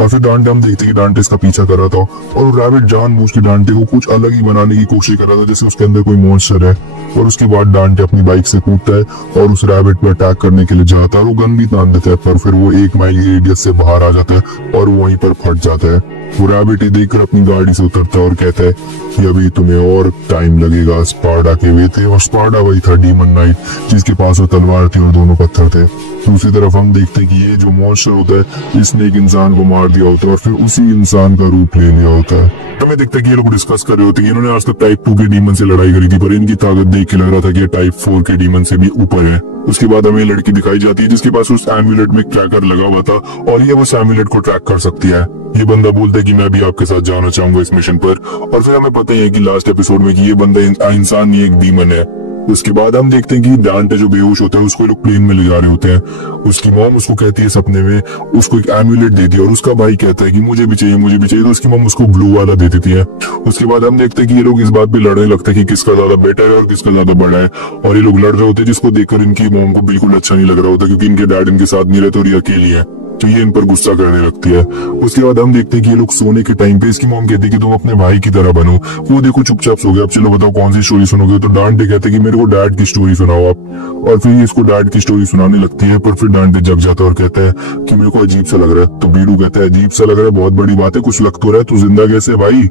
और फिर डांटे हम देखते कि डांटे इसका पीछा कर रहा था, और रैबिट जानबूझ के डांटे को कुछ अलग ही बनाने की कोशिश कर रहा था, जैसे उसके अंदर कोई मॉन्स्टर है। और उसके बाद डांटे अपनी बाइक से कूदता है और उस रैबिट पे अटैक करने के लिए जाता है, वो गन भी तान देता है, पर फिर वो 1 माइल की रेडियस से बाहर आ जाता है और वो वहीं पर फट जाता है। वो रैबिट ये देखकर अपनी गाड़ी से उतरता है और कहता है कि अभी तुम्हें और टाइम लगेगा। स्पार्डा के वे थे और स्पार्डा वही था डीमन नाइट जिसके पास वो तलवार थी और दोनों पत्थर थे। दूसरी तरफ हम देखते हैं कि ये जो मॉन्स्टर होता है इसने एक इंसान को मार दिया होता है और फिर उसी इंसान का रूप ले लिया होता है। हमें देखते हैं कि ये लोग डिस्कस कर रहे होते हैं कि इन्होंने आज तक टाइप 2 के डीमन से लड़ाई करी थी, पर इनकी ताकत देख के लग रहा था कि ये टाइप 4 के डीमन से भी ऊपर है। उसके बाद हमें लड़की दिखाई जाती है जिसके पास उस एम्यूलेट में ट्रैकर लगा हुआ था और ये उस एम्यूलेट को ट्रैक कर सकती है। ये बंदा बोलता है कि मैं भी आपके साथ जाना चाहूंगा इस मिशन पर, और फिर हमें पता है कि लास्ट एपिसोड में कि ये बंदा इंसान नहीं एक डीमन है। उसके बाद हम देखते हैं कि डांटे जो बेहोश होता है उसको लोग प्लेन में ले जा रहे होते हैं। उसकी मॉम उसको कहती है सपने में उसको एक एम्यूलेट देती है और उसका भाई कहता है कि मुझे भी चाहिए मुझे भी चाहिए, तो उसकी मॉम उसको ब्लू वाला दे देती है। उसके बाद हम देखते हैं कि ये लोग इस बात पे लड़ने लगते हैं कि किसका ज्यादा बेटर है और किसका ज्यादा बड़ा है, और ये लोग लड़ रहे होते हैं जिसको देखकर इनकी मॉम को बिल्कुल अच्छा नहीं लग रहा होता क्योंकि इनके डैड इनके साथ नहीं रहते और ये अकेली है, तो ये इन पर गुस्सा करने लगती है। उसके बाद हम देखते हैं कि ये लोग सोने के टाइम पे इसकी मॉम कहती है कि तुम अपने भाई की तरह बनो। वो देखो चुपचाप सो गया, अब चलो बताओ कौन सी स्टोरी सुनोगे। तो डांटे कहते हैं कि मेरे को डैड की स्टोरी सुनाओ आप, और फिर ये इसको डैड की स्टोरी सुनाने लगती है। पर फिर डांटे जग जाता है और कहता है कि मेरे को अजीब सा लग रहा है। तो बीडू कहता है अजीब सा लग रहा है, बहुत बड़ी बात है, कुछ लग तो रहा है, तू जिंदा कैसे है भाई।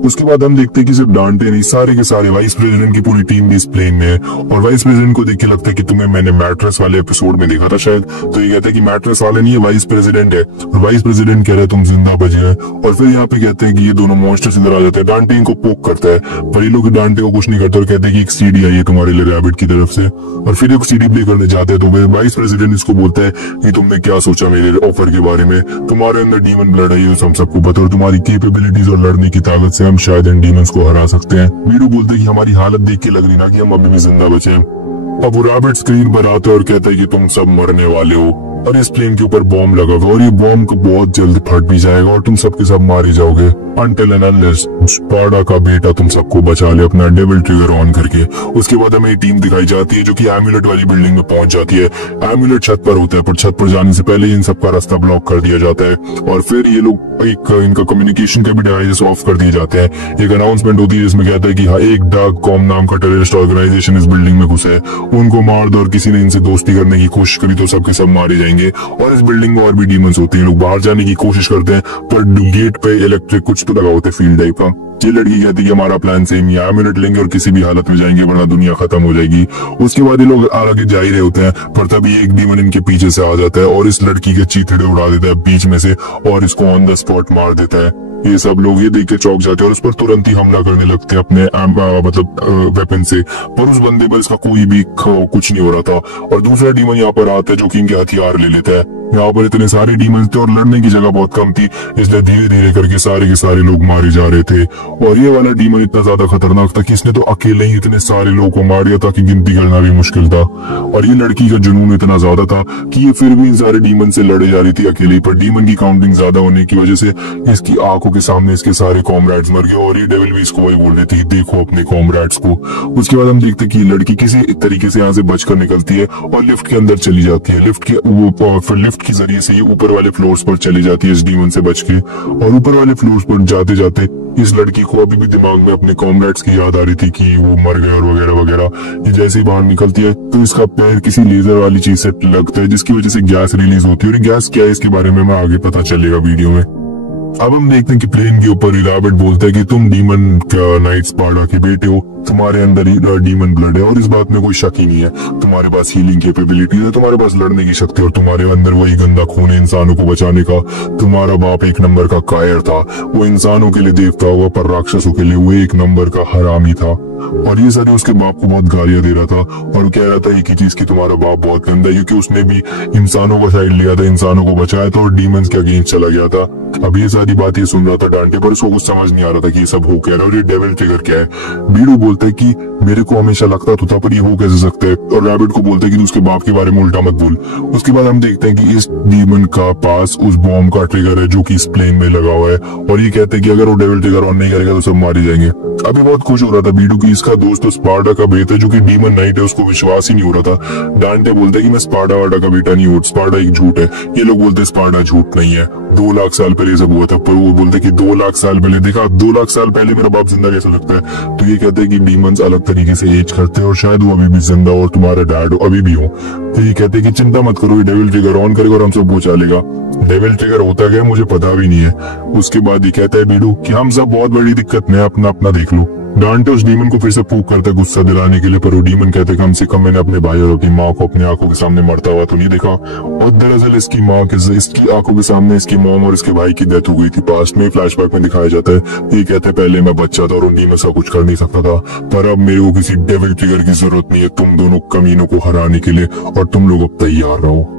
उसके बाद हम देखते हैं कि सिर्फ डांटे नहीं सारे के सारे वाइस प्रेसिडेंट की पूरी टीम भी इस प्लेन में है, और वाइस प्रेसिडेंट को देख के लगता है कि तुम्हें मैंने मैट्रेस वाले एपिसोड में देखा था शायद। तो ये कहता है कि मैट्रेस वाले नहीं है, वाइस प्रेसिडेंट है। और वाइस प्रेसिडेंट कह रहा है तुम जिंदा बचे हैं। और फिर यहाँ पे कहते हैं कि ये दोनों मॉन्स्टर्स इधर आ जाते हैं। डांटे इनको पोक करता है पर ये लोग डांटे को कुछ नहीं करते और कहते हैं कि एक सीडी आई है तुम्हारे लिए रैबिट की तरफ से, और फिर एक सीडी प्ले करने जाते हैं। तो वाइस प्रेसिडेंट इसको बोलता है कि तुमने क्या सोचा मेरे ऑफर के बारे में, तुम्हारे अंदर डीमन ब्लड है ये हम सबको पता, और तुम्हारी केपेबिलिटीज और लड़ने की ताकत से हम शायद इन डीमन को हरा सकते हैं। वीडू बोलते हैं कि हमारी हालत देख के लग रही ना कि हम अभी भी जिंदा बचे हैं। अब वो रैबिट स्क्रीन पर आता है और कहता है कि तुम सब मरने वाले हो, और इस प्लेन के ऊपर बॉम्ब लगा हुआ और ये बॉम्ब को बहुत जल्द फट भी जाएगा और तुम सबके सब मारे जाओगे until and unless स्पार्डा का बेटा तुम सबको बचा ले अपना डेविल ट्रिगर ऑन करके। उसके बाद हमें टीम दिखाई जाती है जो कि एम्यूलेट वाली बिल्डिंग में पहुंच जाती है। एम्यूलेट छत पर होता है पर छत पर जाने से पहले इन सबका रास्ता ब्लॉक कर दिया जाता है, और फिर ये लोग इनका कम्युनिकेशन का भी डिवाइस ऑफ कर दिए जाते हैं। एक अनाउंसमेंट होती है जिसमें कहता है कि हाँ एक डार्क कॉम नाम का टेररिस्ट ऑर्गेनाइजेशन इस बिल्डिंग में घुसा है, उनको मार दो, और किसी ने इनसे दोस्ती करने की कोशिश करी तो सबके सब मारे जाएंगे। और इस बिल्डिंग में और भी डीमंस होते हैं, लोग बाहर जाने की कोशिश करते हैं पर गेट पे इलेक्ट्रिक कुछ तो लगा होता है फील्ड टाइप का। ये लड़की कहती है हमारा प्लान सेम ही है, एम्यूलेट लेंगे और किसी भी हालत में जाएंगे वरना दुनिया खत्म हो जाएगी। उसके बाद ये लोग आगे जा ही रहे होते हैं पर तभी एक डीमन इनके पीछे से आ जाता है और इस लड़की के चीथड़े उड़ा देता है बीच में से और इसको ऑन द स्पॉट मार देता है। ये सब लोग ये देख के चौंक जाते हैं और उस पर तुरंत ही हमला करने लगते हैं अपने वेपन से, पर उस बंदे पर इसका कोई भी कुछ नहीं हो रहा था। और दूसरा डीमन यहाँ पर आता है जो कि इनके हथियार ले लेता है। यहाँ पर इतने सारे डीमंस थे और लड़ने की जगह बहुत कम थी, इसलिए धीरे धीरे करके सारे के सारे लोग मारे जा रहे थे। और ये वाला डीमन इतना ज्यादा खतरनाक था कि इसने तो अकेले ही इतने सारे लोगों को मार दिया था कि गिनती करना भी मुश्किल था। और ये लड़की का जुनून इतना ज्यादा था कि ये फिर भी इन सारे डीमन से लड़े जा रही थी अकेले, पर डीमन की काउंटिंग ज्यादा होने की वजह से इसकी आंखों के सामने इसके सारे कॉमरेड्स मर गए, और ये डेविल भी इसको वही बोल रही थी देखो अपने कॉमरेड्स को। उसके बाद हम देखते कि लड़की किसी तरीके से यहाँ से बचकर निकलती है और लिफ्ट के अंदर चली जाती है। लिफ्ट के जरिए से ये ऊपर वाले फ्लोर्स पर चली जाती है इस डीमन से बच के, और ऊपर वाले फ्लोर्स पर जाते जाते इस लड़की को अभी भी दिमाग में अपने कॉमरेड्स की याद आ रही थी कि वो मर गए और वगैरह वगैरह। ये जैसे ही बाहर निकलती है तो इसका पैर किसी लेजर वाली चीज से लगता है जिसकी वजह से गैस रिलीज होती है, और गैस क्या है इसके बारे में आगे पता चलेगा वीडियो में। अब हम देखते हैं कि प्लेन के ऊपर रैबिट बोलता है कि तुम डीमन नाइट स्पार्डा के बेटे हो, तुम्हारे अंदर ही डीमन ब्लड है और इस बात में कोई शक ही नहीं है। तुम्हारे पास हीलिंग कैपेबिलिटी है, तुम्हारे पास लड़ने की शक्ति, और तुम्हारे अंदर वही गंदा खून है इंसानों को बचाने का। तुम्हारा बाप एक नंबर का कायर था, वो इंसानों के लिए देवता हुआ पर राक्षसों के लिए वो एक नंबर का हरामी था। और ये सारे उसके बाप को बहुत गालियां दे रहा था और कह रहा था एक ही चीज की तुम्हारा बाप बहुत गंदा है, क्योंकि उसने भी इंसानों का साइड लिया था, इंसानों को बचाया था और डीमंस के अगेंस्ट चला गया था। अब ये सारी बात ये सुन रहा था डांटे, पर उसको कुछ समझ नहीं आ रहा था कि ये सब हो क्या रहा है और ये डेविल ट्रिगर क्या है। बीडू बोलता है कि मेरे को हमेशा लगता तो था पर ये हो कैसे सकता है, और रैबिट को बोलता है कि तू उसके बाप के बारे में उल्टा मत बोल। उसके बाद हम देखते हैं कि इस डीमन का पास उस बॉम्ब का ट्रिगर है जो कि इस प्लेन में लगा हुआ है, और ये कहते हैं कि अगर वो डेविल ट्रिगर ऑन नहीं करेगा तो सब मारे जाएंगे। अभी बहुत खुश हो रहा था बीडू की इसका दोस्त तो स्पार्डा का बेटा जो कि डीमन नाइट है, उसको विश्वास ही नहीं हो रहा था। डांटे बोलता है कि मैं स्पार्डा वाडा का बेटा नहीं हूँ, स्पार्डा एक झूठ है। ये लोग बोलते हैं स्पार्डा झूठ नहीं है, 2 लाख साल पहले सब हुआ था, पर वो बोलते कि 2 लाख साल पहले देखा, 2 लाख साल पहले मेरा बाप जिंदा कैसे लगता है। तो ये कहते हैं कि डीमंस अलग तरीके से एज करते हैं और शायद वो अभी भी जिंदा और तुम्हारा डैड अभी भी हो। तो ये कहते हैं कि चिंता मत करो, ये डेविल ट्रिगर ऑन करेगा और हम सब बचा लेगा। डेविल ट्रिगर होता क्या मुझे पता भी नहीं है। उसके बाद ये कहता है बीडू कि हम सब बहुत बड़ी दिक्कत में, अपना अपना देख लो। डांटे उस डीमन को फिर से पूक करता है गुस्सा दिलाने के लिए, पर वो डीमन कहते हैं कम से कम मैंने अपने भाई और अपनी माँ को अपनी आंखों के सामने मरता हुआ तो नहीं देखा। और दरअसल इसकी माँ इसकी आंखों के सामने इसकी मॉम और इसके भाई की डेथ हो गई थी। पास्ट में फ्लैशबैक में दिखाया जाता है। ये कहते हैं पहले मैं बच्चा था और उन डीमन सा कुछ कर नहीं सकता था, पर अब मेरे को किसी डेविल ट्रिगर की जरूरत नहीं है तुम दोनों कमीनों को हराने के लिए, और तुम लोग अब तैयार रहो।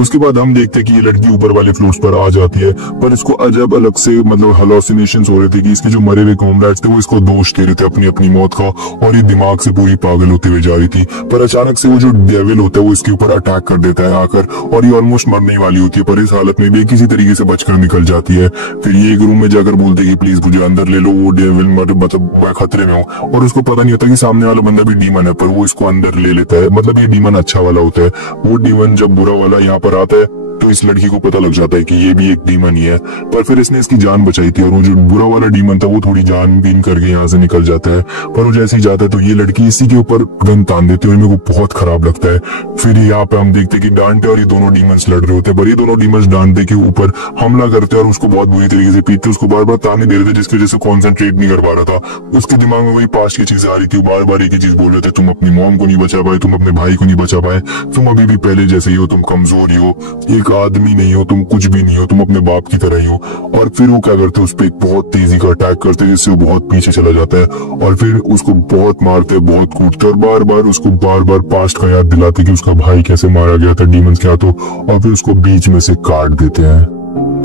उसके बाद हम देखते हैं कि ये लड़की ऊपर वाले फ्लोर्स पर आ जाती है, पर इसको अजब अलग से मतलब हेलुसिनेशंस हो रहे थे कि इसके जो मरे हुए कॉमरेड्स थे वो इसको दोष दे रहे थे अपनी अपनी मौत का, और ये दिमाग से पूरी पागल होते हुए जा रही थी। पर अचानक से वो जो डेविल होता है वो इसके ऊपर अटैक कर देता है आकर, और ये ऑलमोस्ट मरने वाली होती है, पर इस हालत में भी किसी तरीके से बचकर निकल जाती है। फिर ये एक रूम में जाकर बोलते कि प्लीज मुझे अंदर ले लो, वो डेविल मतलब मैं खतरे में हूँ। और उसको पता नहीं होता कि सामने वाला बंदा भी डीमन है, पर वो इसको अंदर ले लेता है। मतलब ये डीमन अच्छा वाला होता है। वो डीमन जब बुरा वाला यहाँ पर आता है तो इस लड़की को पता लग जाता है कि ये भी एक डीमन ही है, पर फिर इसने इसकी जान बचाई थी, और वो जो बुरा वाला डीमन था वो थोड़ी जान बीन करके यहाँ से निकल जाता है। पर वो जैसे ही जाता है तो ये लड़की इसी के ऊपर गन तान देती है और मेरे को बहुत खराब लगता है। फिर यहाँ पे हम देखते हैं कि डांटे और ये दोनों डीमंस लड़ रहे होते हैं, पर ये दोनों डीमंस डांटे के ऊपर हमला करते हैं और उसको बहुत बुरी तरीके से पीटते, उसको बार बार ताने दे रहे थे, जिसकी वजह से कॉन्सेंट्रेट नहीं कर पा रहा था। उसके दिमाग में वही पास्ट की चीजें आ रही थी, बार बार एक ही चीज बोल रहे थे, तुम अपनी मॉम को नहीं बचा पाए, तुम अपने भाई को नहीं बचा पाए, तुम अभी भी पहले जैसे ही हो, तुम कमजोर ही हो, एक आदमी नहीं हो, तुम कुछ भी नहीं हो, तुम अपने बाप की तरह ही हो। और फिर वो क्या करते हैं, उस पर एक बहुत तेजी का अटैक करते हैं जिससे वो बहुत पीछे चला जाता है, और फिर उसको बहुत मारते हैं, बहुत कूटते हैं, और बार बार उसको बार बार पास्ट का याद दिलाते कि उसका भाई कैसे मारा गया था डीमंस के हाथों, और फिर उसको बीच में से काट देते हैं।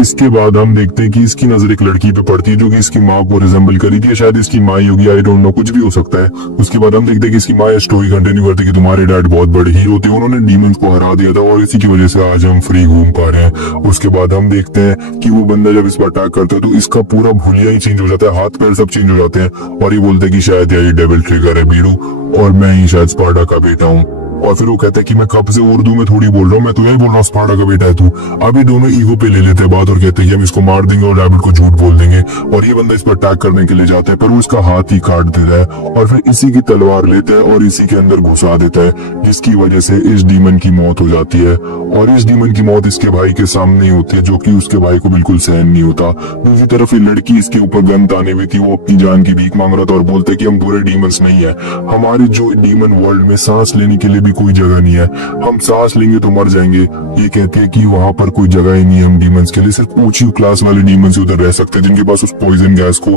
इसके बाद हम देखते हैं कि इसकी नजर एक लड़की पे पड़ती है जो कि इसकी माँ को रिजेंबल करी थी, शायद इसकी माँ ही होगी, आई डोंट नो, कुछ भी हो सकता है। उसके बाद हम देखते हैं कि इसकी माँ स्टोरी कंटिन्यू करती है कि तुम्हारे डैड बहुत बड़े हीरो थे, उन्होंने डीमंस को हरा दिया था और इसी की वजह से आज हम फ्री घूम पा रहे हैं। उसके बाद हम देखते हैं कि वो बंदा जब इस पर अटैक करता है तो इसका पूरा भुलिया ही चेंज हो जाता है, हाथ पैर सब चेंज हो जाते हैं, और ये बोलते हैं कि शायद ये डेविल ट्रिगर है बीडू, और मैं ही शायद स्पार्टा का बेटा हूँ। और फिर वो कहता है कि मैं कब से उर्दू में थोड़ी बोल रहा हूँ, मैं तो यही बोल रहा हूँ स्पार्टा का बेटा है तू। अभी दोनों ईगो पे ले लेते हैं बात और कहते हैं कि हम इसको मार देंगे और रैबिट को झूठ बोल देंगे, और ये बंदा इस पर अटैक करने के लिए जाता है, पर वो इसका हाथ ही काट देता है, और फिर इसी की तलवार लेता है और इसी के अंदर घुसा देता है, जिसकी वजह से इस डीमन की मौत हो जाती है। और इस डीमन की मौत इसके भाई के सामने ही होती है, जो कि उसके भाई को बिल्कुल सहन नहीं होता। दूसरी तरफ ये लड़की इसके ऊपर गन ताने हुई थी, वो अपनी जान की भीख मांग रहा था और बोलते हैं कि हम बुरे डीमंस नहीं है, हमारे जो डीमन वर्ल्ड में सांस लेने के लिए भी कोई जगह नहीं है, हम सांस लेंगे तो मर जाएंगे। ये कहते हैं कि वहां पर कोई जगह ही नहीं है हम डीमंस के लिए, सिर्फ ऊंची क्लास वाले डीमंस उधर रह सकते हैं जिनके पास उस पॉइजन गैस को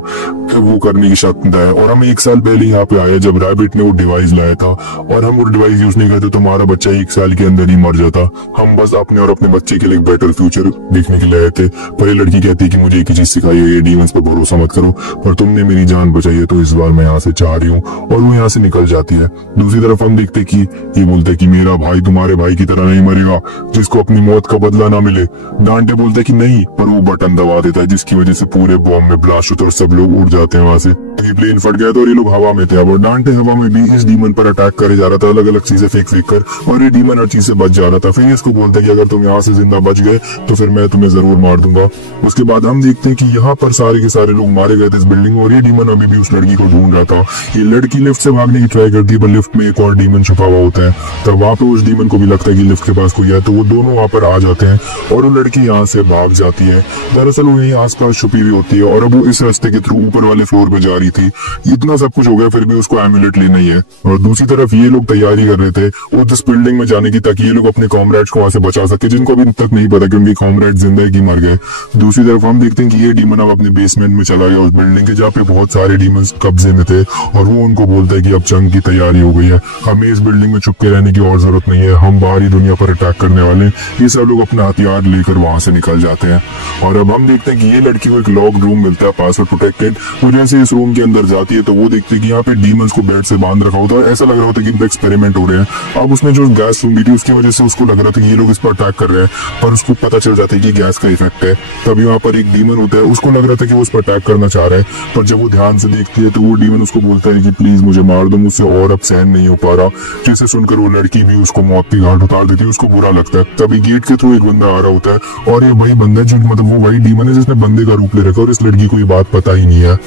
वो करने की क्षमता है। और हम 1 साल पहले यहाँ पे आए जब रैबिट ने वो डिवाइस लाया था, और हम वो डिवाइस यूज नहीं करते तो हमारा बच्चा 1 साल के अंदर ही मर जाता। हम बस अपने और अपने बच्चे के लिए एक बेटर फ्यूचर देखने के लिए आए थे। पर ये लड़की कहती है कि मुझे एक ही चीज सिखाई है, ये डीमंस पर भरोसा मत करो, पर तुमने मेरी जान बचाई है तो इस बार मैं यहाँ से चाह रही हूँ, और वो यहाँ से निकल जाती है। दूसरी तरफ हम देखते कि ये बोलते कि मेरा भाई तुम्हारे भाई की तरह नहीं मरेगा जिसको अपनी मौत का बदला ना मिले। डांटे बोलते कि नहीं, पर वो बटन दबा देता है जिसकी वजह से पूरे बॉम्ब में ब्लास्ट होता है और सब लोग उड़ जाते हैं वहां से। प्लेन फट गया था और ये लोग हवा में थे। अब डांटे हवा में भी इस डीमन पर अटैक करे जा रहा था, अलग अलग चीजें फेंक फेंक कर, और ये डीमन हर चीज से बच जा रहा था। फिर इसको बोलते कि अगर तुम यहाँ से जिंदा बच गए तो फिर मैं तुम्हें जरूर मार दूंगा। उसके बाद हम देखते हैं कि यहाँ पर सारे के सारे लोग मारे गए थे इस बिल्डिंग में, और ये डीमन अभी भी उस लड़की को ढूंढ रहा था। ये लड़की लिफ्ट से भागने की ट्राई करती है, पर लिफ्ट में एक और डीमन छुपा हुआ होता है, तब वहां पे उस डीमन को भी लगता है कि लिफ्ट के पास कोई है, तो वो दोनों वहां पर आ जाते हैं और वो लड़की यहाँ से भाग जाती है। दरअसल वो यहीं आसपास छुपी हुई होती है, और अब वो इस रास्ते के थ्रू ऊपर वाले फ्लोर पे जा रही थी। इतना सब कुछ हो गया फिर भी उसको एम्यूलेट लेना ही है। और दूसरी तरफ ये लोग तैयारी कर रहे थे वो जिस बिल्डिंग में जाने की, ताकि ये लोग अपने कॉमरेड्स को वहां से बचा सके, जिनको अभी तक नहीं पता कि उनके कॉमरेड जिंदा है कि मर गए। दूसरी तरफ हम देखते हैं कि ये डीमन अब अपने बेसमेंट में चला गया उस बिल्डिंग के, जहाँ पे बहुत सारे डीमंस कब्जे में थे, और वो उनको बोलता है कि अब जंग की तैयारी हो गई है, हमें इस बिल्डिंग में छुप के रहने की और जरूरत नहीं है, हम बाहरी दुनिया पर अटैक करने वाले। ये सब लोग अपना हथियार लेकर वहां से निकल जाते हैं। और अब हम देखते हैं कि ये लड़की को एक लॉक रूम मिलता है, पासवर्ड प्रोटेक्टेड। वो जैसे इस रूम के अंदर जाती है तो वो देखते हैं कि यहाँ पे डीमंस को बेड से बांध रखा होता है, ऐसा लग रहा होता है कि इनका एक्सपेरिमेंट हो रहे हैं। अब उसने जो गैस सूंघी थी उसकी वजह से उसको लग रहा था कि ये लोग इस पर अटैक कर रहे हैं, पर उसको पता चल जाता है कि गैस का इफेक्ट है। तभी वहां पर एक डीमन होता है, उसको लग रहा था कि वो उस पर अटैक करना चाह रहा है, पर जब वो ध्यान से देखती है तो वो डीमन उसको बोलता है कि प्लीज मुझे मार दो, मुझसे और अब सहन नहीं हो पा रहा। जिसे सुनकर वो लड़की भी उसको मौत की घाट उतार देती है, उसको बुरा लगता है। तभी गेट के थ्रू एक बंदा आ रहा होता है, और ये वही बंदा है जो मतलब वो वही डीमन है जिसने बंदे का रूप ले रखा है, और इस लड़की को ये बात पता ही नहीं है।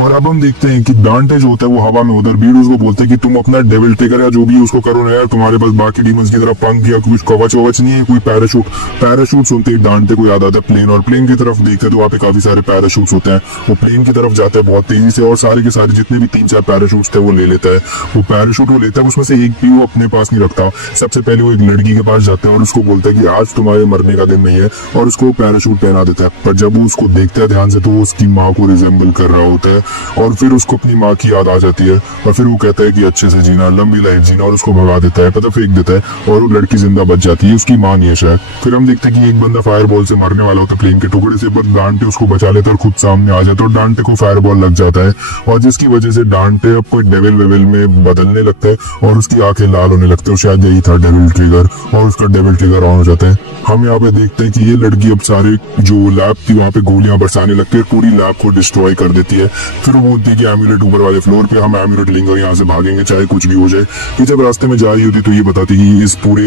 और अब हम देखते हैं कि डांटे जो होता है वो हवा में उधर बीडू उसको बोलते हैं कि तुम अपना डेविल टेकर या जो भी उसको करो ना यार, तुम्हारे पास बाकी डीमंस की तरह पंख या कुछ कवच ववच नहीं है, कोई पैराशूट सुनते ही डांटे को याद आता है प्लेन, और प्लेन की तरफ देखते हैं तो वहाँ पे काफी सारे पैराशूट होते हैं। वो प्लेन की तरफ जाता है बहुत तेजी से और सारे के सारे जितने भी 3-4 पैराशूट थे वो ले लेता है। वो पैराशूट वो लेता है, उसमें से एक भी वो अपने पास नहीं रखता। सबसे पहले वो एक लड़की के पास जाता है और उसको बोलता है कि आज तुम्हारे मरने का दिन नहीं है, और उसको पैराशूट पहना देता है। पर जब वो उसको देखता है ध्यान से तो वो उसकी माँ को रिजेंबल कर रहा होता है, और फिर उसको अपनी माँ की याद आ जाती है, और फिर वो कहता है कि अच्छे से जीना, लंबी लाइफ जीना, और उसको भगा देता है, पता फेंक देता है, और वो लड़की जिंदा बच जाती है। उसकी माँ नहीं है शायद। फिर हम देखते हैं कि एक बंदा फायर बॉल से मरने वाला होता है प्लेन के टुकड़े से, पर डांटे उसको बचा लेता है और खुद सामने आ जाता है, और डांटे को फायर बॉल लग जाता है, और जिसकी वजह से डांटे अब कोई डेविल वेविल में बदलने लगता है और उसकी आंखें लाल होने लगती है, और शायद यही था डेविल ट्रिगर, और उसका डेविल ट्रिगर ऑन हो जाता है। हम यहाँ पे देखते हैं कि ये लड़की अब सारे जो लैब थी वहाँ पे गोलियां बरसाने लगती है, पूरी लैब को डिस्ट्रॉय कर देती है। फिर वो बोलती है कि एम्यूलेट ऊपर वाले फ्लोर पे, हम एम्यूलेट लेंगे और यहाँ से भागेंगे चाहे कुछ भी हो जाए। ये जब रास्ते में जा रही होती तो ये बताती कि इस पूरे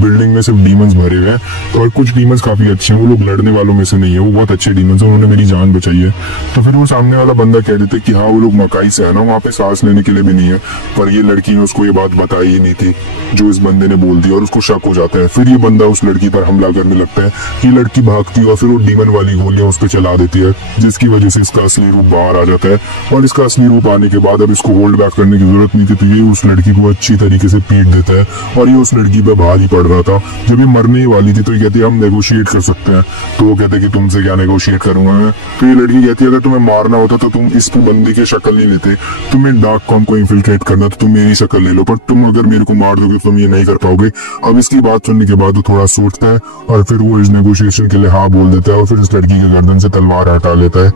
बिल्डिंग में सिर्फ डीमंस भरे हुए हैं, और कुछ डीमंस काफी अच्छे हैं, वो लोग लड़ने वालों में से नहीं है, वो बहुत अच्छे डीमंस हैं, उन्होंने मेरी जान बचाई है। तो फिर वो सामने वाला बंदा कह देते कि हाँ वो लोग मकाई से है ना, वहाँ पे सांस लेने के लिए भी नहीं है। पर ये लड़की ने उसको ये बात बताई ही नहीं थी जो इस बंदे ने बोल दी, और उसको शक हो जाता है। फिर ये बंदा उस लड़की पर हमला करने लगता है। ये लड़की भागती है और फिर वो डीमन वाली गोलियां उस पर चला देती है, जिसकी वजह से इसका असली रूप बाहर आ जाता है। और इसका असली रूप आने के बाद अब इसको होल्ड बैक करने की जरूरत नहीं थी, तो ये उस लड़की को अच्छी तरीके से पीट देता है, और ये उस लड़की पे भारी पड़ रहा था। जब ये मरने ही वाली थी तो ये कहती है हम नेगोशिएट कर सकते हैं। तो वो कहते हैं कि तुमसे क्या नेगोशिएट करूंगा मैं। तो ये लड़की कहती है अगर तुम्हें मारना होता तो तुम इस बंदी की शक्ल नहीं लेते, तुम्हें डार्क कॉम को इन्फिल्ट्रेट करना तो तुम मेरी शक्ल ले लो, पर तुम अगर मेरे को मार दोगे तो तुम ये नहीं कर पाओगे। अब इसकी बात सुनने के बाद वो थोड़ा सोचता है, और फिर वो इस नेगोशिएशन के लिए हाँ बोल देता है, और फिर इस लड़की के गर्दन से तलवार हटा लेता है।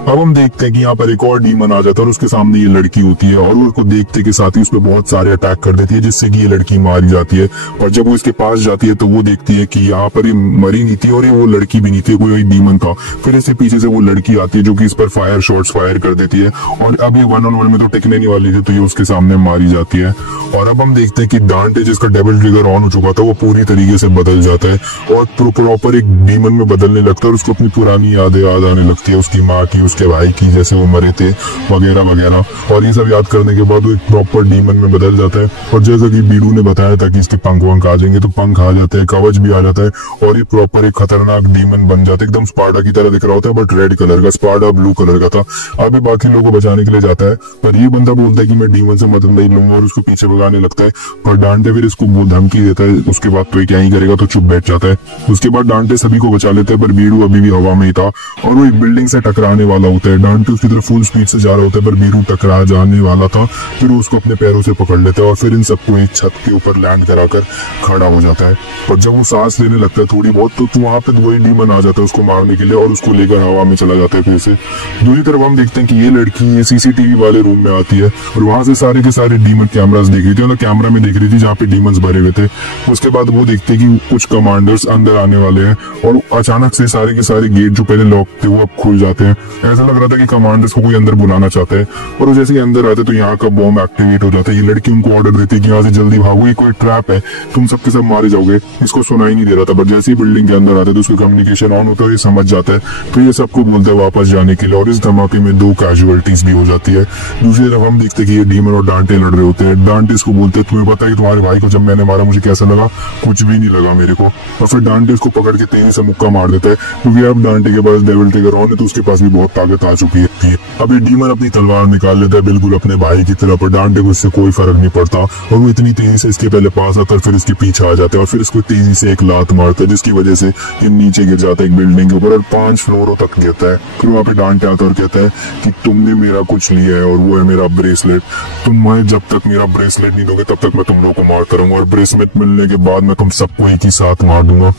अब हम देखते हैं कि यहाँ पर एक और डीमन आ जाता है और उसके सामने ये लड़की होती है, और वो उसको देखते के साथ ही उस पर बहुत सारे अटैक कर देती है, जिससे कि ये लड़की मारी जाती है। और जब वो इसके पास जाती है तो वो देखती है कि यहाँ पर ये मरी नहीं थी और ये वो लड़की भी नहीं थी, कोई डीमन था। फिर इससे पीछे से वो लड़की आती है जो कि इस पर फायर शॉट्स फायर कर देती है, और अब ये 1-on-1 में तो टिकने नहीं वाली थी, तो ये उसके सामने मारी जाती है। और अब हम देखते हैं कि डांटे जिसका डेविल ट्रिगर ऑन हो चुका था वो पूरी तरीके से बदल जाता है, और प्रॉपर एक डीमन में बदलने लगता है, और उसको अपनी पुरानी यादें याद आने लगती है, उसकी माँ की, उसके भाई की, जैसे वो मरे थे वगैरह वगैरह। और ये सब याद करने के बाद वो एक प्रॉपर डीमन में बदल जाता है, और जैसा कि बीडू ने बताया था कि इसके पंख वंख आ जाएंगे, तो पंख आ जाते हैं, कवच भी आ जाता है, और ये प्रॉपर एक खतरनाक डीमन बन जाता है। एकदम स्पार्टा की तरह दिख रहा होता है, बट रेड कलर का, स्पार्टा ब्लू कलर का था। अभी बाकी लोगों को बचाने के लिए जाता है, पर ये बंदा बोलता है कि मैं डीमन से मदद नहीं लूंगा, और उसको पीछे भगाने लगता है। पर डांटे फिर इसको धमकी देता है, उसके बाद तो ये क्या ही करेगा, तो चुप बैठ जाता है। उसके बाद डांटे सभी को बचा लेते हैं, पर बीडू अभी भी हवा में ही था, और वो एक बिल्डिंग से टकराने वाला होता है। डांटे उसकी तरफ फुल स्पीड से जा रहा होता है, पर बीडू टकरा जाने वाला था। फिर वो उसको अपने पैरों से पकड़ लेता है, और फिर इन सबको एक छत के ऊपर लैंड कराकर खड़ा हो जाता है। पर जब वो सांस लेने लगता है थोड़ी बहुत, तो वहां पे वही डीमन आ जाता है उसको मारने के लिए, और उसको लेकर हवा में चला जाता है। फिर से दूसरी तरफ हम देखते हैं कि ये लड़की ये सीसीटीवी वाले रूम में आती है, और वहां से सारे के सारे डीमन कैमरास देख रही थी, मतलब कैमरा में देख रही थी जहाँ पे डीमंस भरे हुए थे। उसके बाद वो देखते हैं कि कुछ कमांडर्स अंदर आने वाले हैं, और अचानक से सारे के सारे गेट जो पहले लॉक थे वो अब खुल जाते हैं। ऐसा लग रहा था कि कमांडर्स को कोई अंदर बुलाना चाहता है, और वो जैसे ही अंदर आते तो यहाँ का बॉम्ब एक्टिवेट हो जाता है। ये लड़की उनको ऑर्डर देती है कि यहाँ से जल्दी भागो, ये कोई ट्रैप है, तुम सबके सब मारे जाओगे। इसको सुनाई नहीं दे रहा था, बट जैसे ही बिल्डिंग के अंदर आते तो उसका कम्युनिकेशन ऑन होता है, ये समझ जाता है, तो ये सबको बोलता है वापस जाने के लिए, और इस धमाके में 2 कैजुअलिटीज भी हो जाती है। दूसरी तरफ हम देखते हैं कि ये डीमन और डांटे लड़ रहे होते हैं। डांटे इसको बोलते हैं तुम्हें पता है कि तुम्हारे भाई को जब मैंने मारा मुझे कैसा लगा? कुछ भी नहीं लगा मेरे को। और फिर डांटे इसको पकड़ के तेजी से मुक्का मार देता है, क्योंकि अब डांटे के पास डेविल ट्रिगर ऑन है, तो उसके पास भी बहुत ताकत आ चुकी है। अब ये डीमन अपनी तलवार निकाल लेता है बिल्कुल अपने भाई की तरफ, पर डांटे को इससे कोई फर्क नहीं पड़ता, और वो इतनी तेजी से इसके पहले पास आता है, फिर इसके पीछे आ जाता है, और फिर इसको तेजी से एक लात मारता है, जिसकी वजह से ये नीचे गिर जाता है एक बिल्डिंग के ऊपर, और 5 फ्लोरों तक गिरता है। फिर वहाँ पे डांटे आता है और कहता है कि तुमने मेरा कुछ लिया है, और वो है मेरा ब्रेसलेट। तुम जब तक मेरा ब्रेसलेट नहीं दोगे तब तक मैं तुम लोगों को मारता रहूंगा, और ब्रेसलेट मिलने के बाद मैं तुम सबको एक ही साथ मार दूंगा।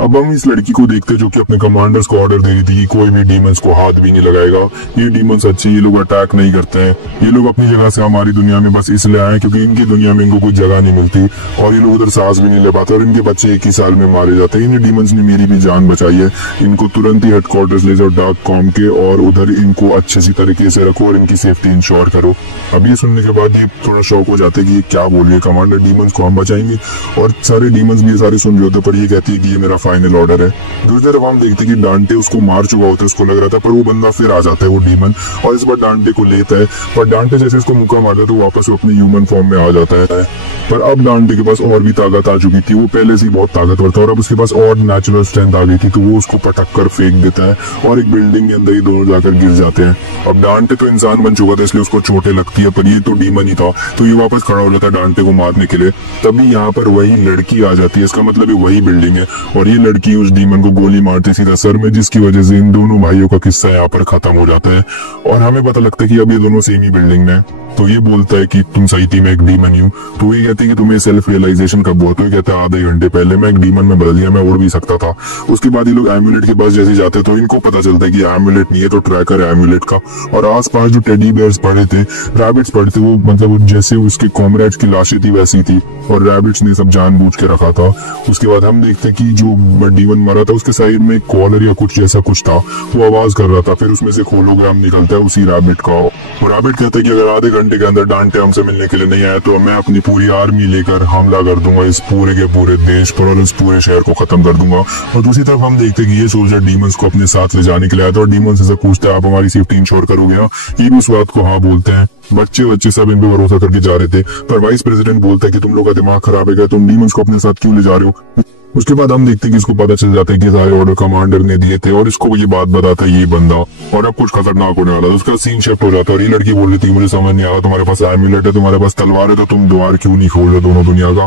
अब हम इस लड़की को देखते हैं जो कि अपने कमांडर्स को ऑर्डर दे रही थी कि कोई भी डीमंस को हाथ भी नहीं लगाएगा, ये डीमंस अच्छे, ये लोग अटैक नहीं करते हैं, ये लोग अपनी जगह से हमारी दुनिया में बस इसलिए आए क्योंकि इनकी दुनिया में इनको कोई जगह नहीं मिलती, और ये लोग उधर सांस भी नहीं ले पाते, और इनके बच्चे 1 ही साल में मारे जाते हैं। इन डीमंस ने मेरी भी जान बचाई है, इनको तुरंत ही हेडक्वार्टर्स ले जाओ डार्क कॉम के, और उधर इनको अच्छे सी तरीके से रखो और इनकी सेफ्टी इंश्योर करो। अब ये सुनने के बाद ये थोड़ा शौक हो जाते हैं कि ये क्या बोल रही है कमांडर, डीमंस को हम बचाएंगे। और सारे डीमंस भी ये सारे सुन रहे होते, पर ये कहती है कि ये मेरा फाइनल ऑर्डर है। दूसरी तरफ हम देखते हैं कि डांटे उसको मार चुका होता है, उसको लग रहा था, पर वो बंदा फिर आ जाता है, वो डीमन, और इस बार डांटे को लेता है। पर डांटे जैसे उसको मुक्का मारता है तो वापस वो अपने ह्यूमन फॉर्म में आ जाता है। पर अब डांटे के पास और भी ताकत आ चुकी थी, वो पहले से ही बहुत ताकतवर था और अब उसके पास और नेचुरल स्ट्रेंथ आ गई थी, तो वो उसको पटक कर फेंक देता है और एक बिल्डिंग के अंदर ही दोनों जाकर गिर जाते हैं। अब डांटे तो इंसान बन चुका था इसलिए उसको चोटें लगती है, पर ये तो डीमन ही था, तो ये वापस खड़ा हो जाता है डांटे को मारने के लिए। तभी यहाँ पर वही लड़की आ जाती है, इसका मतलब ये वही बिल्डिंग है, और ये लड़की उस डीमन को गोली मारती सीधा सर में, जिसकी वजह से इन दोनों भाइयों का किस्सा यहाँ पर खत्म हो जाता है। और हमें पता लगता है कि अब ये दोनों सेम ही बिल्डिंग में। तो ये बोलता है कि तुम सही थी, मैं एक डीमन हूँ। तो ये कहती है कि तुम्हें सेल्फ रियलाइजेशन कब हुआ? तो ये कहता है आधे घंटे पहले, मैं एक डीमन में बदल गया, मैं उड़ भी सकता था। उसके बाद ये लोग एम्यूलेट के पास जैसे जाते हैं तो इनको पता चलता है कि एम्यूलेट नहीं है, तो ट्रैकर है एम्यूलेट का। और आसपास जो टेडी बेयर्स पड़े थे, रैबिट्स पड़े थे, वो मतलब जैसे उसके कॉमरेड्स की लाशें थी वैसी थी, और रैबिट्स ने सब जानबूझ के रखा था। उसके बाद हम देखते हैं कि जो डीमन मरा था उसके साइड में कॉलर या कुछ जैसा कुछ था, वो आवाज कर रहा था। फिर उसमें से होलोग्राम निकलता है उसी रैबिट का। रैबिट कहता है कि अगर आधे घंटे के अंदर डांटे हमसे मिलने के लिए नहीं आया तो मैं अपनी पूरी आर्मी लेकर हमला कर दूंगा इस पूरे के पूरे देश पर और इस पूरे शहर को खत्म कर दूंगा। और दूसरी तरफ हम देखते हैं कि ये सोल्जर डीमंस को अपने साथ ले जाने के लिए आया था, और डीमंस से पूछते हैं आप हमारी सेफ्टी इंश्योर करोगे? ये भी उस बात को हाँ बोलते हैं। बच्चे सब इन पे भरोसा करके जा रहे थे, पर वाइस प्रेसिडेंट बोलता है कि तुम लोग का दिमाग खराब है क्या, तुम डीमंस को अपने साथ क्यों ले जा रहे हो? उसके बाद हम देखते हैं कि इसको पता चल जाता है कि सारे ऑर्डर कमांडर ने दिए थे, और इसको ये बात बताता है ये बंदा, और अब कुछ खतरनाक होने वाला था। उसका सीन शिफ्ट हो जाता है और ये लड़की बोल रही थी मुझे समझ नहीं आ रहा, तुम्हारे पास एम्यूलेट है, तुम्हारे पास तलवार है, तो तुम द्वार क्यों नहीं खोल रहे दोनों दुनिया का,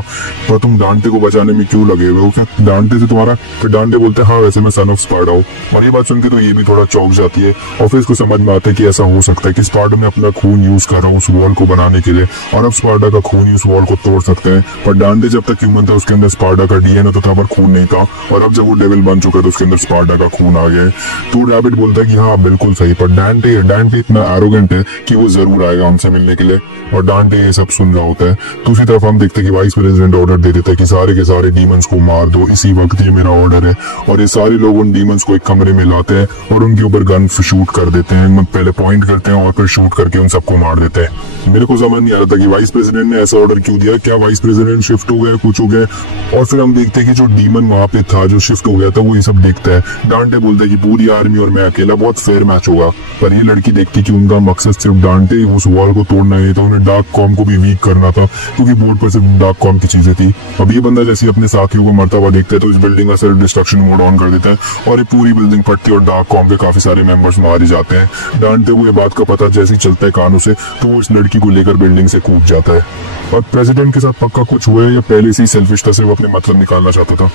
पर तुम डांटे को बचाने में क्यों लगे हुए हो? क्या डांटे से तुम्हारा? फिर डांटे बोलते हैं हाँ वैसे मैं सन ऑफ स्पार्टा हूँ। और ये बात सुनकर तो ये भी थोड़ा चौंक जाती है, और फिर इसको समझ में आता है कि ऐसा हो सकता है कि स्पार्टा में अपना खून यूज कर रहा हूँ उस वॉल को बनाने के लिए, और अब स्पार्टा का खून ही उस वॉल को तोड़ सकते हैं। पर डांटे जब तक ह्यूमन था उसके अंदर स्पार्टा का डीएनए तो था, पर खून नहीं था, और अब जब वो डेविल बन चुका है तो उसके अंदर स्पार्टा का खून आ गया है। तो रैबिट बोलता है कि हाँ बिल्कुल सही, पर डांटे इतना एरोगेंट है कि वो जरूर आएगा हमसे मिलने के लिए, और डांटे ये सब सुन रहा होता है। दूसरी तरफ हम देखते हैं कि वाइस प्रेसिडेंट ऑर्डर दे देता है कि सारे के सारे डीमंस को मार दो, इसी वक्त ये मेरा ऑर्डर है। और ये सारे लोग उन डीमंस को एक कमरे में लाते हैं और उनके ऊपर गन शूट कर देते हैं, पहले पॉइंट करते हैं और फिर शूट करके उन सबको मार देते हैं। मेरे को समझ नहीं आ रहा था कि वाइस प्रेसिडेंट ने ऐसा ऑर्डर क्यों दिया, क्या वाइस प्रेसिडेंट शिफ्ट हो गया, कुछ हो गया। और फिर हम देखते हैं कि जो डीमन वहां पे था जो शिफ्ट हो गया था वो ये सब देखता है। डांटे बोलता है कि पूरी आर्मी और मैं अकेला, बहुत फेयर मैच होगा। पर ये लड़की देखती कि उनका मकसद सिर्फ डांटे उस वॉल को तोड़ना नहीं था, उन्हें डार्क कॉम को भी वीक करना था, क्योंकि बोर्ड पर सिर्फ डार्क कॉम की चीजें थी। अब ये बंदा जैसे अपने साथियों को मरता हुआ देखता है तो इस बिल्डिंग का सेल्फ डिस्ट्रक्शन मोड ऑन कर देता है, और ये पूरी बिल्डिंग फटती है और डार्क कॉम के काफी सारे मेंबर्स मारे जाते हैं। डांटे को ये बात का पता जैसे ही चलता है कानों से, तो वो इस लड़की को लेकर बिल्डिंग से कूद जाता है। और प्रेसिडेंट के साथ पक्का कुछ हुआ है या पहले से ही सेल्फिश था, सिर्फ अपने मतलब निकालना चाहता था।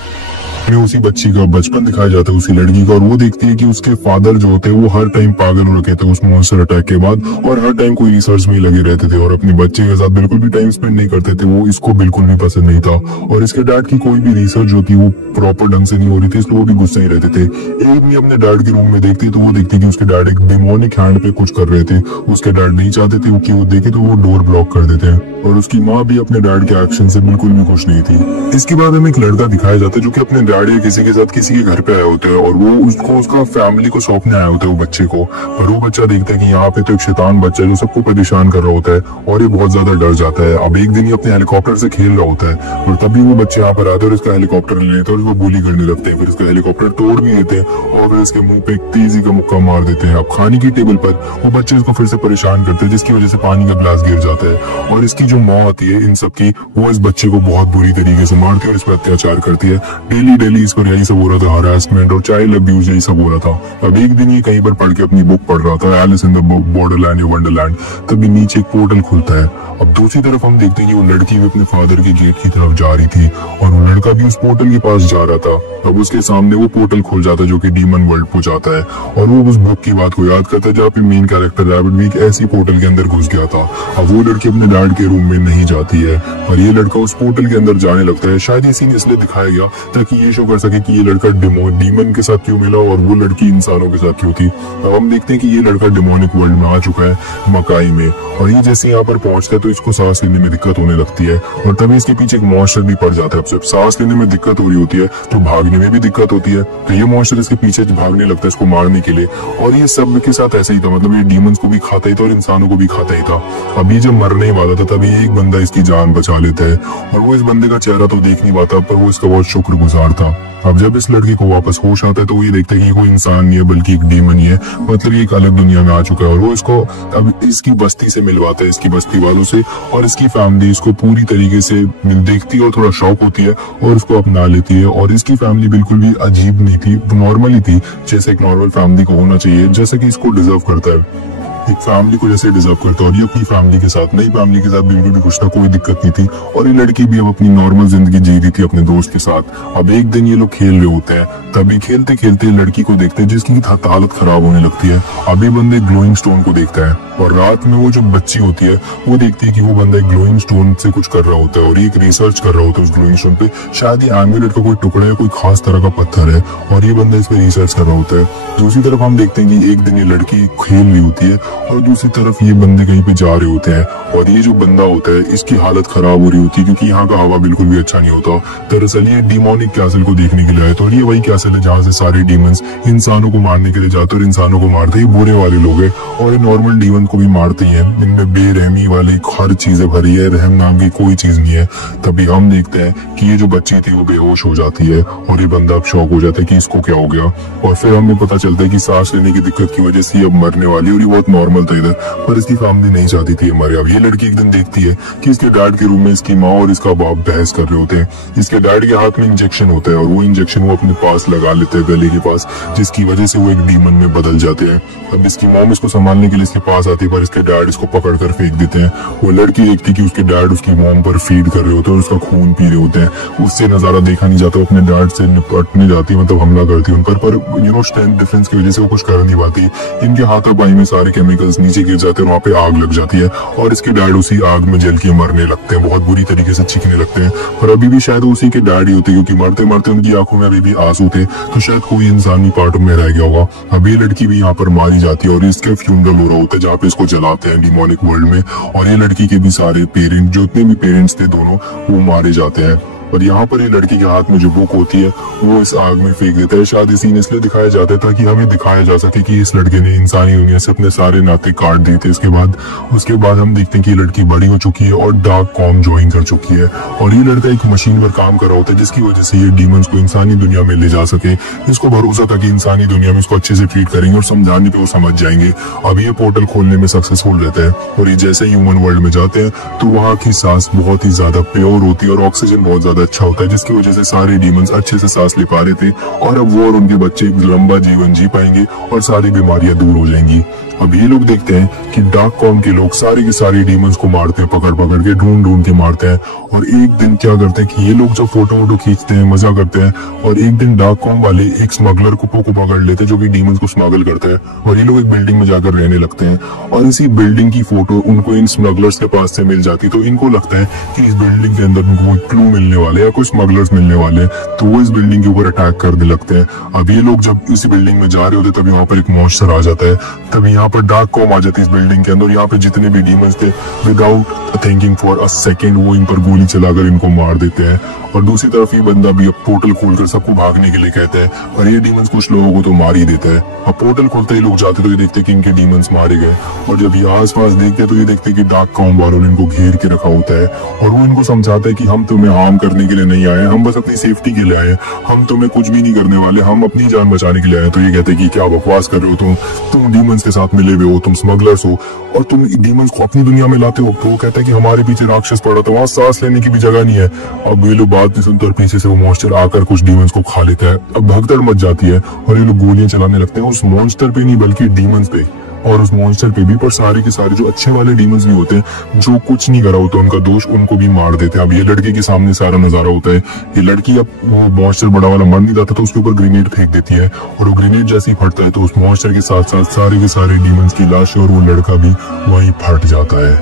उसी बच्ची का बचपन दिखाया जाता है, उसी लड़की का, और वो देखती है कि उसके फादर जो होते हैं वो हर टाइम पागल हो रखे थे उस मॉन्स्टर अटैक के बाद, और हर टाइम कोई रिसर्च में लगे रहते थे और अपने बच्चे के साथ बिल्कुल भी टाइम स्पेंड नहीं करते थे। वो इसको बिल्कुल भी पसंद नहीं था, और इसके डैड की कोई भी रिसर्च जो थी वो प्रॉपर ढंग से नहीं हो रही थी, इसलिए वो भी गुस्से ही रहते थे। एक दिन अपने डैड के रूम में देखती तो वो देखती कि उसके डैड एक डेमोनिक हैंड पे कुछ कर रहे थे। उसके डैड नहीं चाहते थे कि वो देखे, तो वो डोर ब्लॉक कर देते हैं, और उसकी माँ भी अपने डैड के एक्शन से बिल्कुल भी खुश नहीं थी। इसके बाद हमें एक लड़का दिखाया जाता है जो कि अपने डैड या किसी के साथ किसी के घर पे आए होते हैं, और वो उसको उसका फैमिली को सौंपने आया होता है वो बच्चे को। पर वो बच्चा देखता है कि यहाँ पे तो एक शैतान बच्चा है जो सबको परेशान कर रहा होता है, और ये बहुत ज्यादा डर जाता है। अब एक दिन ये अपने हेलीकॉप्टर से खेल रहा होता है, और तभी वो बच्चे यहाँ पर आते हैं और इसका हेलीकॉप्टर ले लेते हैं और उसको गोली करने लगते हैं। फिर इसका हेलीकॉप्टर तोड़ भी देते हैं और फिर इसके मुंह पे एक तेजी का मुक्का मार देते हैं। अब खाने की टेबल पर वो बच्चे इसको फिर से परेशान करते हैं, जिसकी वजह से पानी का गिलास गिर जाता है, और इसकी जो मौत होती है इन सब की, वो इस बच्चे को बहुत बुरी तरीके से मारती है और इस पर अत्याचार करती है। डेली इस पर यही सब हो रहा था, हरासमेंट और चाइल्ड अब्यूज यही सब हो रहा था। अब एक दिन ये कहीं पर पढ़ के अपनी बुक पढ़ रहा था, एलिस इन द बॉर्डरलैंड या वंडरलैंड, तभी नीचे एक पोर्टल खुलता है। अब दूसरी तरफ हम देखते हैं कि वो लड़की भी अपने फादर के गेट की तरफ जा रही थी, और वो लड़का भी उस पोर्टल के पास जा रहा था। अब उसके सामने वो पोर्टल खुल जाता है जो कि डीमन वर्ल्ड को जाता है, और वो उस बुक की बात को याद करता है जहाँ पे मेन कैरेक्टर रैबिट भी एक ऐसी पोर्टल के अंदर घुस गया था। अब वो लड़की अपने डैड के रूम में नहीं जाती है, पर ये लड़का उस पोर्टल के अंदर जाने लगता है। शायद ये सीन इसलिए दिखाया गया ताकि ये शो कर सके कि ये लड़का डीमन के साथ क्यों मिला और वो लड़की इंसानों के साथ क्यों थी। अब हम देखते हैं कि ये लड़का डेमोनिक वर्ल्ड में आ चुका है, मकाई में, और ये जैसे यहाँ पर पहुंचता है तो इसको सांस लेने में दिक्कत होने लगती है, और तभी इसके पीछे एक मॉन्स्टर भी पड़ जाता है। अब जब सांस लेने में दिक्कत हो रही होती है तो भागने में भी दिक्कत होती है, तो ये मॉन्स्टर इसके पीछे भागने लगता है इसको मारने के लिए। और ये सब के साथ ऐसे ही था, मतलब ये डीमंस को भी खाता ही था और इंसानों को भी खाता ही था। अब ये जब मरने ही वाला था तभी एक बंदा इसकी जान बचा लेता है और वो इस बंदे का चेहरा तो देख नहीं पाता पर वो इसका बहुत शुक्रगुजार था। अब जब इस लड़की को वापस होश आता है तो वो ये देखता है कि ये कोई इंसान नहीं है बल्कि एक डीमन ही है, मतलब ये एक अलग दुनिया में आ चुका है। और वो इसको अब इसकी बस्ती से मिलवाता है, इसकी बस्ती वालों से, और इसकी फैमिली इसको पूरी तरीके से देखती है और थोड़ा शौक होती है और उसको अपना लेती है। और इसकी फैमिली बिल्कुल भी अजीब नहीं थी, नॉर्मल ही थी, जैसे एक नॉर्मल फैमिली को होना चाहिए, जैसा कि इसको डिजर्व करता है, एक फैमिली को जैसे डिजर्व करता है। और ये अपनी फैमिली के साथ, नई फैमिली के साथ बिल्कुल भी खुश था, कोई दिक्कत नहीं थी। और ये लड़की भी अब अपनी नॉर्मल जिंदगी जी रही थी अपने दोस्त के साथ। अब एक दिन ये लोग खेल रहे होते हैं, तभी खेलते खेलते लड़की को देखते हैं जिसकी हालत खराब होने लगती है। अब ये बंदे ग्लोइंग स्टोन को देखता है और रात में वो जो बच्ची होती है वो देखती है कि वो बंदा ग्लोइंग स्टोन से कुछ कर रहा होता है और ये एक रिसर्च कर रहा होता है उस ग्लोइंग स्टोन पे। शायद ये एम्यूलेट का कोई टुकड़ा है, कोई खास तरह का पत्थर है और ये बंदा इस पे रिसर्च कर रहा होता है। दूसरी तरफ हम देखते हैं कि एक दिन ये लड़की खेल रही होती है और दूसरी तरफ ये बंदे कहीं पे जा रहे होते हैं और ये जो बंदा होता है इसकी हालत खराब हो रही होती है क्योंकि यहाँ का हवा बिल्कुल भी अच्छा नहीं होता। दरअसल ये डीमोनिक कैसल को देखने के लिए आए थे और ये वही कैसल है जहाँ से सारे डीमंस इंसानों को मारने के लिए जाते और इंसानों को मारते ही बुरे वाले लोग हैं और ये नॉर्मल डीमन को भी मारते ही हैं। इनमें बेरहमी वाली हर चीजें भरी है, रहम नाम की कोई चीज नहीं है। तभी हम देखते हैं कि ये जो बच्ची थी वो बेहोश हो जाती है और ये बंदा अब शौक हो जाता है कि इसको क्या हो गया। और फिर हमें पता चलता है कि सांस लेने की दिक्कत की वजह से ये अब मरने वाली, और ये बहुत नॉर्मल था इधर, पर इसकी फैमिली नहीं चाहती थी ये मरे। अब ये लड़की एक दिन देखती है कि इसके डैड के रूम में इसकी माँ और इसका बाप बहस कर रहे होते हैं। इसके डैड के हाथ में इंजेक्शन होता है और वो इंजेक्शन वो अपने पास लगा लेते हैं गले के पास, जिसकी वजह से वो एक डीमन में बदल जाते हैं। अब इसकी मॉम इसको संभालने के लिए इसके पास आती है पर इसके डैड इसको पकड़ कर फेंक देते हैं। वो लड़की देखती कि उसके डैड उसकी मॉम पर फीड कर रहे होते हैं और उसका खून पी रहे होते हैं। उससे नजारा देखा नहीं जाता, वो अपने डैड से निपटने जाती है, मतलब हमला करती है उन पर स्ट्रेंथ डिफरेंस की वजह से वो कुछ कर नहीं पाती। इनके हाथापाई में सारे केमिकल्स नीचे गिर जाते हैं और वहाँ पे आग लग जाती है और इसके डैड उसी आग में जल के मरने लगते हैं, बहुत बुरी तरीके से चीखने लगते हैं। पर अभी भी शायद उसी के डैड ही होते क्योंकि मरते मरते उनकी आंखों में अभी भी आंसू थे, तो शायद कोई इंसानी पार्ट में रह गया होगा। अभी लड़की भी यहाँ पर मारी जाती है और इसके फ्यूनरल हो रहा होता है जहाँ पे इसको जलाते हैं डिमोनिक वर्ल्ड में। और ये लड़की के भी सारे पेरेंट, जो इतने भी पेरेंट्स थे दोनों, वो मारे जाते हैं। और यहाँ पर ये लड़की के हाथ में जो बुक होती है वो इस आग में फेंक देता है। शायद ये सीन इसलिए दिखाया जाता है ताकि हमें दिखाया जा सके कि इस लड़के ने इंसानी दुनिया से अपने सारे नाते काट दिए थे। उसके बाद हम देखते हैं कि ये लड़की बड़ी हो चुकी है और डार्क कॉम ज्वाइन कर चुकी है और ये लड़का एक मशीन पर काम कर रहा होता है जिसकी वजह से ये डीमंस को इंसानी दुनिया में ले जा सके। इसको भरोसा था कि इंसानी दुनिया में इसको अच्छे से ट्रीट करेंगे और समझाने पे वो समझ जाएंगे। अब ये पोर्टल खोलने में सक्सेसफुल रहता है और ये जैसे ह्यूमन वर्ल्ड में जाते हैं तो वहाँ की सांस बहुत ही ज्यादा प्योर होती है और ऑक्सीजन बहुत ज्यादा अच्छा होता है, जिसकी वजह से सारे डीमंस अच्छे से सांस ले पा रहे थे और अब वो और उनके बच्चे लंबा जीवन जी पाएंगे और सारी बीमारियां दूर हो जाएंगी। अब ये लोग देखते हैं कि डार्क कॉम के लोग सारे के सारे डीमंस को मारते हैं, पकड़ पकड़ के ढूंढ ढूंढ के मारते हैं। और एक दिन क्या करते हैं कि ये लोग जब फोटो वोटो खींचते हैं, मजा करते हैं, और एक दिन डार्क कॉम वाले एक स्मगलर को पकड़ लेते हैं जो कि डीमंस को स्मगल करता है और ये लोग एक बिल्डिंग में जाकर रहने लगते हैं। और इसी बिल्डिंग की फोटो उनको इन स्मगलर्स के पास से मिल जाती, तो इनको लगता है कि इस बिल्डिंग के अंदर उनको कोई क्लू मिलने वाले या कुछ स्मगलर्स मिलने वाले, तो वो इस बिल्डिंग के ऊपर अटैक करने लगते हैं। अब ये लोग जब इसी बिल्डिंग में जा रहे होते तभी वहां पर एक मॉन्स्टर आ जाता है, तभी यहाँ पर डार्क कॉम आ जाती है इस बिल्डिंग के अंदर। यहाँ पे जितने भी डीमंस थे without thinking for a second वो इन पर गोली चलाकर इनको मार देते हैं। और दूसरी तरफ ये बंदा भी अब पोर्टल खोलकर सबको भागने के लिए कहता है और ये डीमंस कुछ लोगों को तो मार ही देता है। अब पोर्टल खोलते ही लोग जाते तो ये देखते कि इनके डीमंस मारे गए और जब ये आस पास देखते तो ये देखते कि डार्क कॉम वालों ने इनको घेर के रखा होता है और वो इनको समझाता है कि हम तुम्हें हार्म करने के लिए नहीं आए, हम बस अपनी सेफ्टी के लिए आए, हम तुम्हें कुछ भी नहीं करने वाले, हम अपनी जान बचाने के लिए आए। तो ये कहते हैं कि क्या बकवास कर रहे हो तुम डीमंस के साथ मिले हुए हो, तुम स्मगलर्स हो और तुम डीमंस को अपनी दुनिया में लाते हो। तो वो कहता है कि हमारे पीछे राक्षस पड़ा था, वहां सांस लेने की भी जगह नहीं है। अब ये लोग बात नहीं सुनते और पीछे से वो मॉन्स्टर आकर कुछ डीमंस को खा लेता है। अब भगदड़ मच जाती है और ये लोग गोलियां चलाने लगते हैं उस मॉन्स्टर पे नहीं बल्कि डीमंस पे, और उस मॉन्स्टर पे भी। पर सारे के सारे जो अच्छे वाले डीमंस भी होते हैं जो कुछ नहीं करा होता उनका दोष, उनको भी मार देते हैं। अब ये लड़के के सामने सारा नजारा होता है, ये लड़की अब वो मॉन्स्टर बड़ा वाला मर नहीं जाता तो उसके ऊपर ग्रेनेड फेंक देती है और वो ग्रेनेड जैसे ही फटता है तो उस मॉन्स्टर के साथ साथ सारे के सारे डीमंस की लाश और वो लड़का भी वहीं फट जाता है।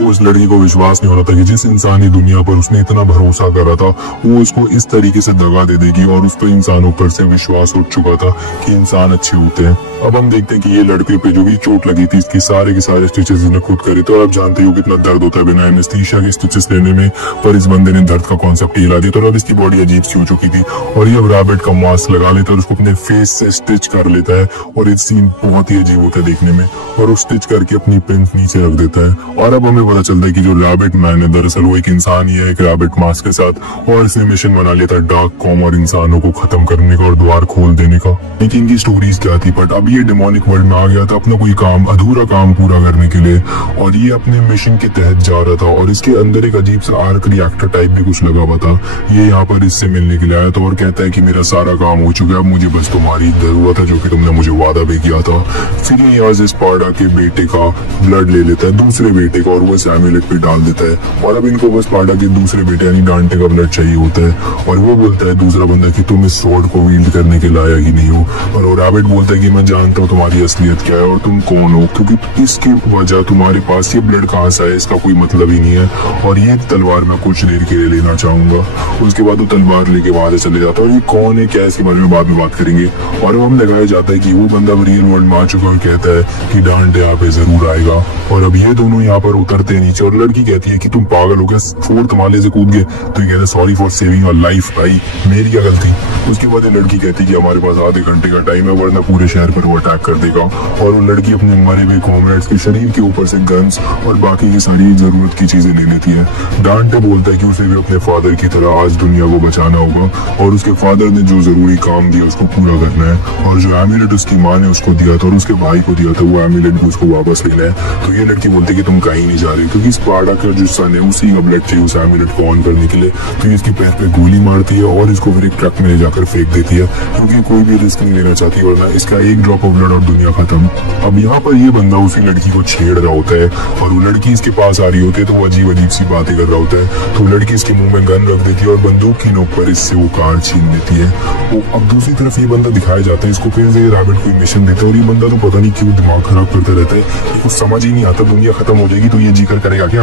वो उस लड़की को विश्वास नहीं हो रहा था कि जिस इंसानी दुनिया पर उसने इतना भरोसा करा था वो उसको इस तरीके से दगा दे देगी, और उस पर इंसानों पर से विश्वास उठ चुका था कि इंसान अच्छे होते हैं। अब हम देखते हैं कि ये लड़के पे जो भी चोट लगी थी इसकी सारे के सारे स्टिचेस इसने खुद करे थे, और आप जानते हो कितना दर्द होता है बिना एनेस्थीसिया के स्टिचेस लेने में, पर इस बंदे ने दर्द का कॉन्सेप्ट हिला दिया। तो अब इसकी बॉडी अजीब सी हो चुकी थी और ये अब रैबिट का मास्क लगा लेता है और उसको अपने फेस से स्टिच कर लेता है, और ये सीन बहुत ही अजीब होता है देखने में, और वो स्टिच करके अपनी पिन नीचे रख देता है। और अब हमें पता चलता है कि जो रैबिट मैन है दरअसल वो एक इंसान ही है, एक रैबिट मास्क के साथ, और इसने मिशन बना लिया था डार्क कॉम और इंसानों को खत्म करने का और द्वार खोल देने का। लेकिन इनकी स्टोरीज क्या थी, बट अब ये डेमोनिक वर्ल्ड में आ गया था अपना कोई काम, अधूरा काम पूरा करने के लिए, और ये अपने मिशन के तहत जा रहा था, और इसके अंदर एक अजीब सा आर्क रिएक्टर टाइप भी कुछ लगा हुआ था। ये यहाँ पर इससे मिलने के लिए आया था और कहता है कि मेरा सारा काम हो चुका है, अब मुझे बस तुम्हारी जरूरत है जो कि तुमने मुझे वादा भी किया था। फिर ये यहाँ से स्पार्टा के बेटे का ब्लड ले लेता है, दूसरे बेटे का, और वो इस एम्यूलेट पे डाल देता है, और अब इनको बस स्पार्टा के दूसरे बेटे यानी डांटे का ब्लड चाहिए होता है, और वो बोलता है दूसरा बंदा कि तुम इस स्वॉर्ड को वील्ड करने के लायक ही नहीं हो, और वो रैबिट बोलता है कि मैं जानता हूँ तुम्हारी असलियत क्या है और तुम कौन हो, क्योंकि इसकी वजह तुम्हारे पास ये ब्लड कहाँ से है इसका कोई मतलब ही नहीं है, और ये तलवार मैं कुछ देर के लिए लेना चाहूंगा। उसके बाद वो तलवार लेके वहां से चले जाता है, और ये कौन है क्या है इसके बारे में बाद में बात करेंगे। और अब हम लगाया जाता है कि वो बंदा रियल वर्ल्ड में आ चुका है और कहता है कि डांटे यहाँ पे जरूर आएगा, और अब ये दोनों यहाँ पर उतरते हैं नीचे, और लड़की कहती है कि तुम पागल हो गया, 4th माले से कूद गए। तो ये कहता है sorry for saving your life भाई, मेरी क्या गलती। उसके बाद ये लड़की कहती है कि हमारे पास आधे घंटे का टाइम है वरना पूरे शहर पर वो अटैक कर देगा, और वो लड़की अपने मरे हुए कॉमरेड्स के शरीर के ऊपर से गन्स और बाकी की सारी जरूरत की चीजें ले लेती है। डांटे बोलता है कि उसे भी अपने फादर की तरह आज दुनिया को बचाना होगा, और उसके फादर ने जो जरूरी काम दिया उसको पूरा करना है, और जो एम्यूलेट उसकी माँ ने उसको दिया था और उसके भाई को दिया था वो एम्यूलेट भी उसको वापस लेना है। तो ये लड़की बोलती है कि तुम कहीं नहीं जा रहे, क्योंकि स्पार्टा का जो सन है उसी का ब्लड चाहिए उस एम्यूलेट को ऑन करने के लिए। तो ये इसके पैर पे गोली मारती है और इसको फिर एक ट्रक में ले जाकर फेंक देती है, क्योंकि कोई भी रिस्क नहीं लेना चाहती वरना इसका एक ड्रॉप ऑफ ब्लड और दुनिया खत्म। अब यहाँ पर ये बंदा उसी लड़की को छेड़ रहा होता है, और वो लड़की इसके पास आ रही होती है तो वो अजीब अजीब सी बातें कर रहा होता है। तो लड़की इसके मुंह में गन रख देती है और बंदूक की नोक पर इससे वो कार छीन लेती है। वो अब दूसरी तरफ ये बंदा दिखाया जाता है, इसको फिर से रैबिट कोई मिशन देता है, और ये बंदा तो पता नहीं क्यों दिमाग खराब करता रहता है, ये कुछ समझ ही नहीं आता, दुनिया खत्म हो जाएगी तो ये जीकर करेगा क्या।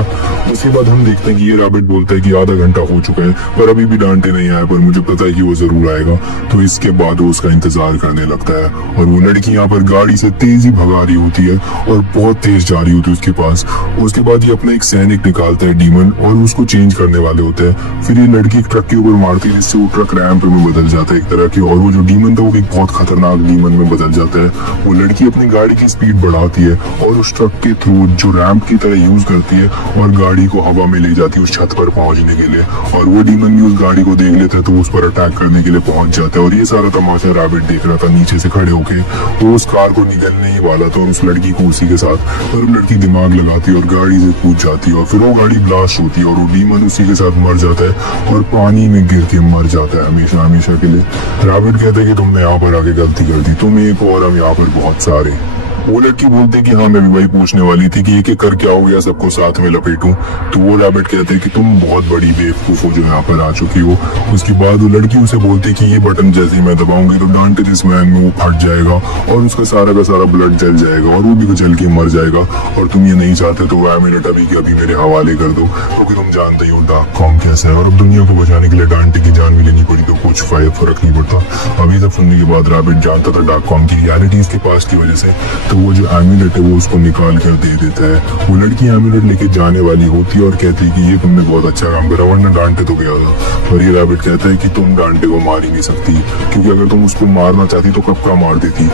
उसके बाद हम देखते हैं कि ये रैबिट बोलता है कि आधा घंटा हो चुका है पर अभी भी डांटे नहीं आया, पर मुझे पता है कि वो जरूर आएगा। तो इसके बाद वो उसका इंतजार करने लगता है, और वो लड़की यहाँ पर गाड़ी से तेजी भगा रही होती है और बहुत तेज जा रही होती है उसके पास। उसके बाद ये अपना एक सैनिक निकालता है डीमन, और उसको चेंज करने वाले होते हैं। फिर ये लड़की एक ट्रक के ऊपर मारती है जिससे वो ट्रक रैंप में बदल जाता है एक तरह की, और वो जो डीमन था वो एक बहुत खतरनाक डीमन में बदल जाता है। वो लड़की अपनी गाड़ी की स्पीड बढ़ाती है और उस ट्रक के थ्रू जो रैंप की तरह यूज करती है और गाड़ी को हवा में ले जाती है उस छत पर पहुंचने के लिए, और वो डीमन भी उस गाड़ी को देख लेता है तो उस पर अटैक करने के लिए पहुंच जाता है। और ये सारा तमाशा रैबिट देख रहा था नीचे से खड़े होके, वो उस कार को निगलने ही वाला था और उस लड़की को उसी के साथ, पर लड़की दिमाग लगाती है और गाड़ी से कूद जाती है, और फिर वो गाड़ी ब्लास्ट होती है और वो डीमन उसी के साथ मर जाता है और पानी में गिर के मर जाता है हमेशा हमेशा के लिए। रैबिट कहता है कि तुमने यहाँ पर आके गलती कर दी, तुम एक और हम यहाँ पर बहुत सारे। वो लड़की बोलती है कि हाँ मैं भी वही पूछने वाली थी कि एक एक कर क्या हो गया, सबको साथ में लपेटूं। तो वो रैबिट कहते हैं कि तुम बहुत बड़ी बेवकूफ हो जो यहाँ पर आ चुकी हो। उसके बाद वो लड़की उसे बोलती है कि ये बटन जैसे ही मैं दबाऊंगी तो डांटे जिस मैन में वो फट जाएगा और उसका का सारा ब्लड जल जाएगा और वो भी जल के मर जाएगा, और तुम ये नहीं चाहते तो वो एम्यूलेट अभी के अभी मेरे हवाले कर दो, क्योंकि तुम जानते ही हो डार्क कॉम कैसा है, और अब दुनिया को बचाने के लिए डांटे की जान भी लेनी पड़ी तो कुछ फर्क नहीं पड़ता। अभी तक सुनने के बाद रैबिट जानता था डार्क कॉम की रियलिटी इसके पास की वजह से, तो वो जो एम्यूलेट है वो उसको निकाल कर दे देता है। वो लड़की एम्यूलेट लेके जाने वाली होती है और कहती है कि ये तुमने बहुत अच्छा काम करा वरना डांटे तो गया था। और ये रैबिट कहता है कि तुम डांटे को मार ही नहीं सकती, क्योंकि अगर तुम उसको मारना चाहती तो कब का मार देती,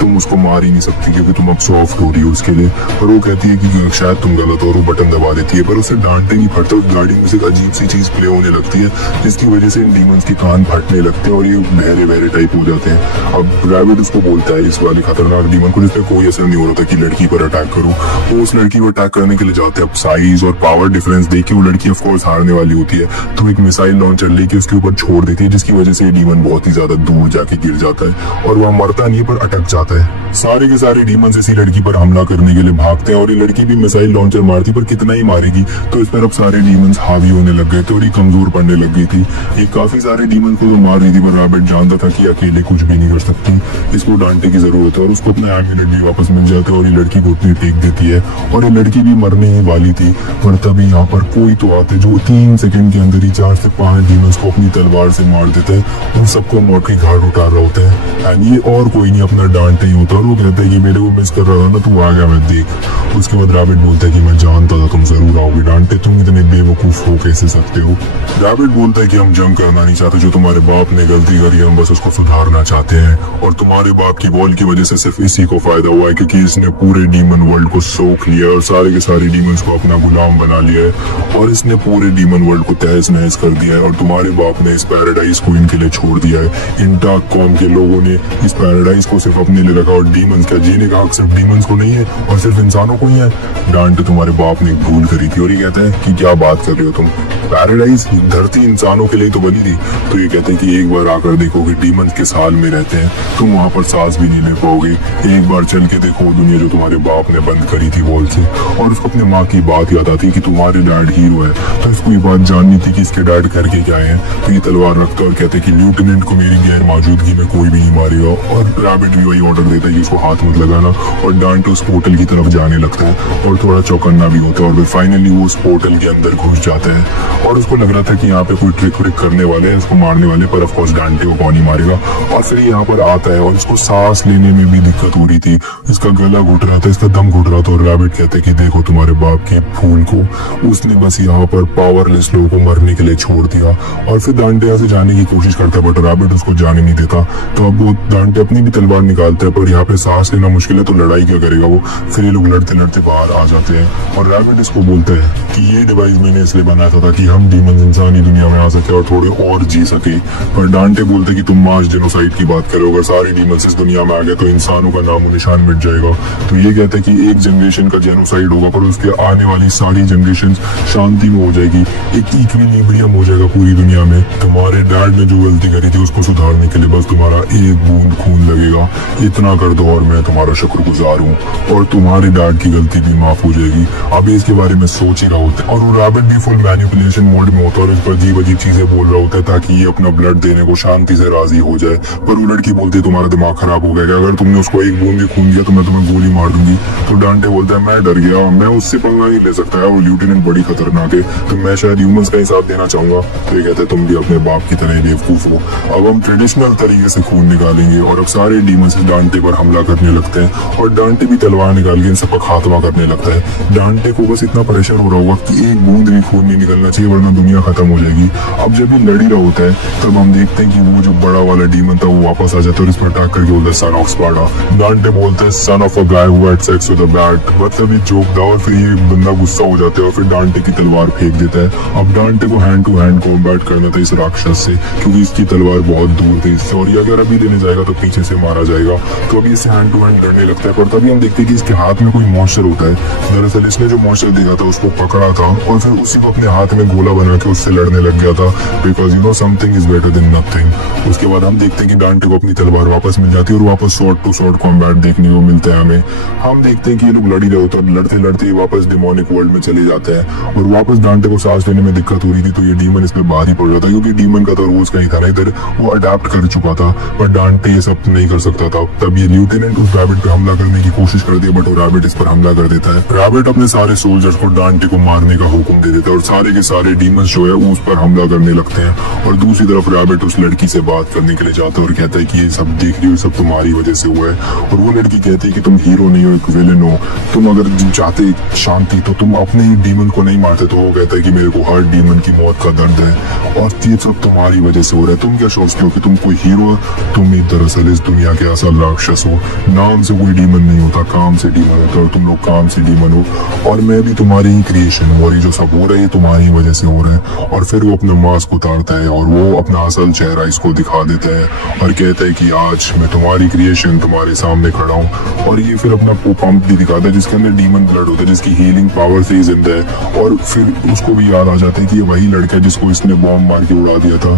तुम उसको मार ही नहीं सकती क्योंकि तुम अब सॉफ्ट हो रही हो उसके लिए। पर वो कहती है कि शायद तुम गलत हो और वो बटन दबा देती है, पर उसे डांटे नहीं फटता, उस गाड़ी में से एक अजीब सी चीज प्ले होने लगती है जिसकी वजह से इन डीमंस के कान फटने लगते हैं और ये बहरे बहरे टाइप हो जाते हैं। अब रैबिट उसको बोलता है इस वाली खतरनाक डीमन को जिसपे कोई असर नहीं हो रहा था कि लड़की पर अटैक करो, वो उस लड़की को अटैक करने के लिए जाते हैं। अब साइज और पावर डिफरेंस देख के वो लड़की ऑफ कोर्स हारने वाली होती है, तो एक मिसाइल लॉन्चर लेके उसके ऊपर छोड़ देती है जिसकी वजह से ये डीमन बहुत ही ज्यादा दूर जाके गिर जाता है और वह मरता नहीं पर अटक जाता है। सारे के सारे डीमंस इसी लड़की पर हमला करने के लिए भागते हैं और ये लड़की भी मिसाइल लॉन्चर मारती पर कितना ही मारेगी, तो इस पर अब सारे डीमंस हावी होने लग गए थे और ये कमजोर पड़ने लग गई थी। ये काफी सारे डीमंस को तो मार रही थी, पर रैबिट जानता था कि अकेले कुछ भी नहीं कर सकती, इसको डांटे की जरूरत है। और उसको अपना एम्यूलेट भी वापस मिल जाता है और ये लड़की को उतनी फेंक देती है और ये लड़की भी मरने ही वाली थी। पर तभी यहाँ पर कोई तो आते जो 3 सेकंड के अंदर ही 4 से 5 डीमंस को अपनी तलवार से मार देते हैं। उन सबको मौत की घाट उतार रहे होते हैं एंड ये और कोई नहीं अपना डांटे ही होता है। और वो कहता है कि मेरे को मिस कर रहा था ना, तू आ गया मैं देख। उसके बाद रैबिट बोलता है कि मैं जानता था तुम जरूर आओगे डांटे, तुम इतने बेवकूफ हो कैसे सकते हो। रैबिट बोलता है कि हम जंग करना नहीं चाहते, जो तुम्हारे बाप ने गलती करी है हम बस उसको सुधारना चाहते हैं। और तुम्हारे बाप की बॉल की वजह से सिर्फ इसी को फायदा हुआ है, क्योंकि इसने पूरे डीमन वर्ल्ड को सोख लिया और सारे के सारे डीमंस को अपना गुलाम बना लिया है और इसने पूरे डीमन वर्ल्ड को तहस नहस कर दिया है। और तुम्हारे बाप ने इस पैराडाइज को इनके लिए छोड़ दिया है। इन डार्क कॉम के लोगों ने इस पैराडाइज को सिर्फ अपने लिए रखा और डीमंस का जीने का हक सिर्फ डीमंस को नहीं है और सिर्फ इंसानों को ही है। डांटे तुम्हारे बाप ने एक भूल करी थी। और ये कहते हैं कि क्या बात कर रहे हो तुम, पैराडाइज धरती इंसानों के लिए तो बनी थी। तो ये कहते हैं कि एक बार आकर देखो कि डीमंस किस हाल में रहते हैं, तुम वहां पर सांस भी नहीं ले पाओगे। एक बार चल के देखो दुनिया जो तुम्हारे बाप ने बंद करी थी वॉल से। और उसको अपने माँ की बात याद आती कि तुम्हारे डैड हीरो है, तो इसको ये बात जाननी थी कि इसके डैड करके क्या है। तो ये तलवार रखता और कहते कि लेफ्टिनेंट को मेरी गैर मौजूदगी में कोई भी नहीं मारेगा। और रैबिट भी वही ऑर्डर देता है कि उसको हाथ मत लगाना और डांटे उस पोर्टल की तरफ जाने लगता है और थोड़ा चौकन्ना भी होता है। और फिर फाइनली वो उस पोर्टल के अंदर घुस जाता है और उसको लग रहा था कि यहाँ पे कोई ट्रिक व्रिक करने वाले हैं, उसको मारने वाले, पर ऑफ कोर्स डांटे को कौन ही मारेगा। और फिर यहाँ पर आता है और इसको सांस लेने में भी दिक्कत हो रही थी, इसका गला घुट रहा था, इसका दम घुट रहा था। और रैबिट कहते हैं कि देखो तुम्हारे बाप के फूल को, उसने बस यहाँ पर पावरलेस लोगों को मरने के लिए छोड़ दिया। और फिर डांटे यहाँ से जाने की कोशिश करता है बट रैबिट उसको जाने नहीं देता। तो अब वो डांटे अपनी भी तलवार निकालता है, पर यहाँ पे सांस लेना मुश्किल है तो लड़ाई क्या करेगा वो। फिर ये लोग लड़ते लड़ते बाहर आ जाते हैं और रैबिट इसको बोलता है कि ये डिवाइस मैंने इसलिए बनाया था कि हम डीमंस इंसानी दुनिया में आ सके और थोड़े और जी सके। पर डांटे बोलते कि तुम मास जेनोसाइड की बात करो, अगर सारे डीमंस इस दुनिया में आ गए तो इंसानों का नामो निशान मिट जाएगा। तो ये कहते हैं कि एक जनरेशन का जेनोसाइड होगा पर उसके आने वाली सारी जनरेशन शांति में हो जाएगी, एक इक्विलिब्रियम हो जाएगा पूरी दुनिया में। तुम्हारे डैड ने जो गलती करी थी उसको सुधारने के लिए बस तुम्हारा एक बूंद खून लगेगा, इतना कर दो और मैं तुम्हारा शुक्रगुजार हूँ और तुम्हारे डैड की गलती भी माफ हो जाएगी। अभी इसके बारे में सोच ही रहा होता है और वो रैबिट भी फुल मैनिपुलेशन मोड में होता है और इस पर अजीब अजीब चीजें बोल रहा होता है ताकि ये अपना ब्लड देने को शांति से राजी हो जाए। पर वो लड़की बोलती है तुम्हारा दिमाग खराब हो गया, अगर तुमने उसको एक बूंद भी खून दिया तो मैं तुम्हें गोली मार दूंगी। तो डांटे बोलता है मैं डर गया, मैं उससे पंगा नहीं ले सकता है, वो लेफ्टिनेंट बड़ी खतरनाक है, तो मैं शायद ह्यूमंस का ही साथ देना चाहूंगा। तो ये कहते हैं तुम भी अपने बाप की तरह बेवकूफ हो, अब हम ट्रेडिशनल तरीके से खून निकालेंगे। और अब सारे डीमंस डांटे पर हमला करने लगते हैं और डांटे भी तलवार निकाल के इन सबका खात्मा करने लगता है। डांटे को बस इतना प्रेशर हो रहा होगा कि एक बूंद भी खून नहीं निकलना चाहिए वरना दुनिया खत्म हो जाएगी। अब जब ये लड़ ही रहा होता है तब हम देखते हैं कि वो जो बड़ा वाला डीमन था वो वापस आ जाता है और इस पर अटैक करके बोलता है सन ऑफ स्पार्टा। डांटे बोलते हैं son of a guy who had sex with a bat, मतलब ये जोक था। और फिर ये बंदा गुस्सा हो जाता है और फिर डांटे की तलवार फेंक देता है। अब डांटे को हैंड टू हैंड कॉम्बैट करना था इस राक्षस से क्योंकि इसकी तलवार बहुत दूर थी इससे और ये अगर अभी लेने जाएगा तो पीछे से मारा जाएगा। तो अभी इससे हैंड टू हैंड लड़ने लगता है पर तभी हम देखते हैं कि इसके हाथ में कोई मॉन्स्टर होता है। दरअसल इसने जो मॉन्स्टर देखा था उसको पकड़ा था और फिर उसी को अपने हाथ में गोला बना के उससे लड़ने लग गया था because you know something is better than nothing. उसके बाद हम देखते हैं कि डांटे को अपनी तलवार वापस मिल जाती है और वापस शॉर्ट टू शॉर्ट कॉम्बैट देखने को मिलता है हमें। हम देखते हैं कि ये लोग लड़ ही रहे होते हैं और लड़ते लड़ते वापस डिमोनिक वर्ल्ड में चले जाते हैं और वापस डांटे को सांस लेने में दिक्कत हो रही थी तो ये डीमन इसमें बाहर ही पड़ रहा था क्योंकि डीमन का तो रोज का ही था ना, इधर वो अडेप्ट कर चुका था पर डांटे ये सब नहीं कर सकता था। तब ये लेफ्टिनेंट उस रैबिट पे हमला करने की कोशिश करती है बट वो रैबिट इस पर हमला कर देता है। रैबिट अपने सारे सोल्जर्स को डांटे को मारने का हुक्म दे देता है और सारे के सारे डीमंस जो है उस पर हमला करने लगते हैं। और दूसरी तरफ रैबिट उस लड़की से बात करने के लिए जाता है और कहता है कि ये सब देख रही हो सब तुम्हारी वजह से हुआ है। और वो लड़की कहती है कि तुम हीरो नहीं हो, एक विलेन हो, तुम अगर चाहते शांति तो तुम अपने ही डीमन को नहीं मारते। तो वो कहता है कि मेरे को हर डीमन की मौत का दर्द है और ये सब तुम्हारी वजह से हो रहा है। तुम क्या सोचते हो कि तुम कोई हीरो हो? तुम ही दरअसल इस दुनिया के असल राक्षस हो। नाम से कोई डीमन नहीं होता, काम से डीमन होता है और तुम लोग काम से डीमन हो और मैं भी तुम्हारी ही क्रिएशन हूँ और ये जो सब हो रहा है तुम्हारी वजह से हो रहा है। और फिर वो अपना मास्क उतारता है और वो अपना असल चेहरा इसको दिखा देता है और कहता है कि आज मैं तुम्हारी क्रिएशन तुम्हारे सामने खड़ा हूँ। और ये फिर अपना पंप भी दिखाता है जिसके अंदर डीमन ब्लड होता है जिसकी हीलिंग पावर से ही जिंदा है। और फिर उसको भी याद आ जाता है कि ये वही लड़का है जिसको इसने बॉम्ब मार के उड़ा दिया था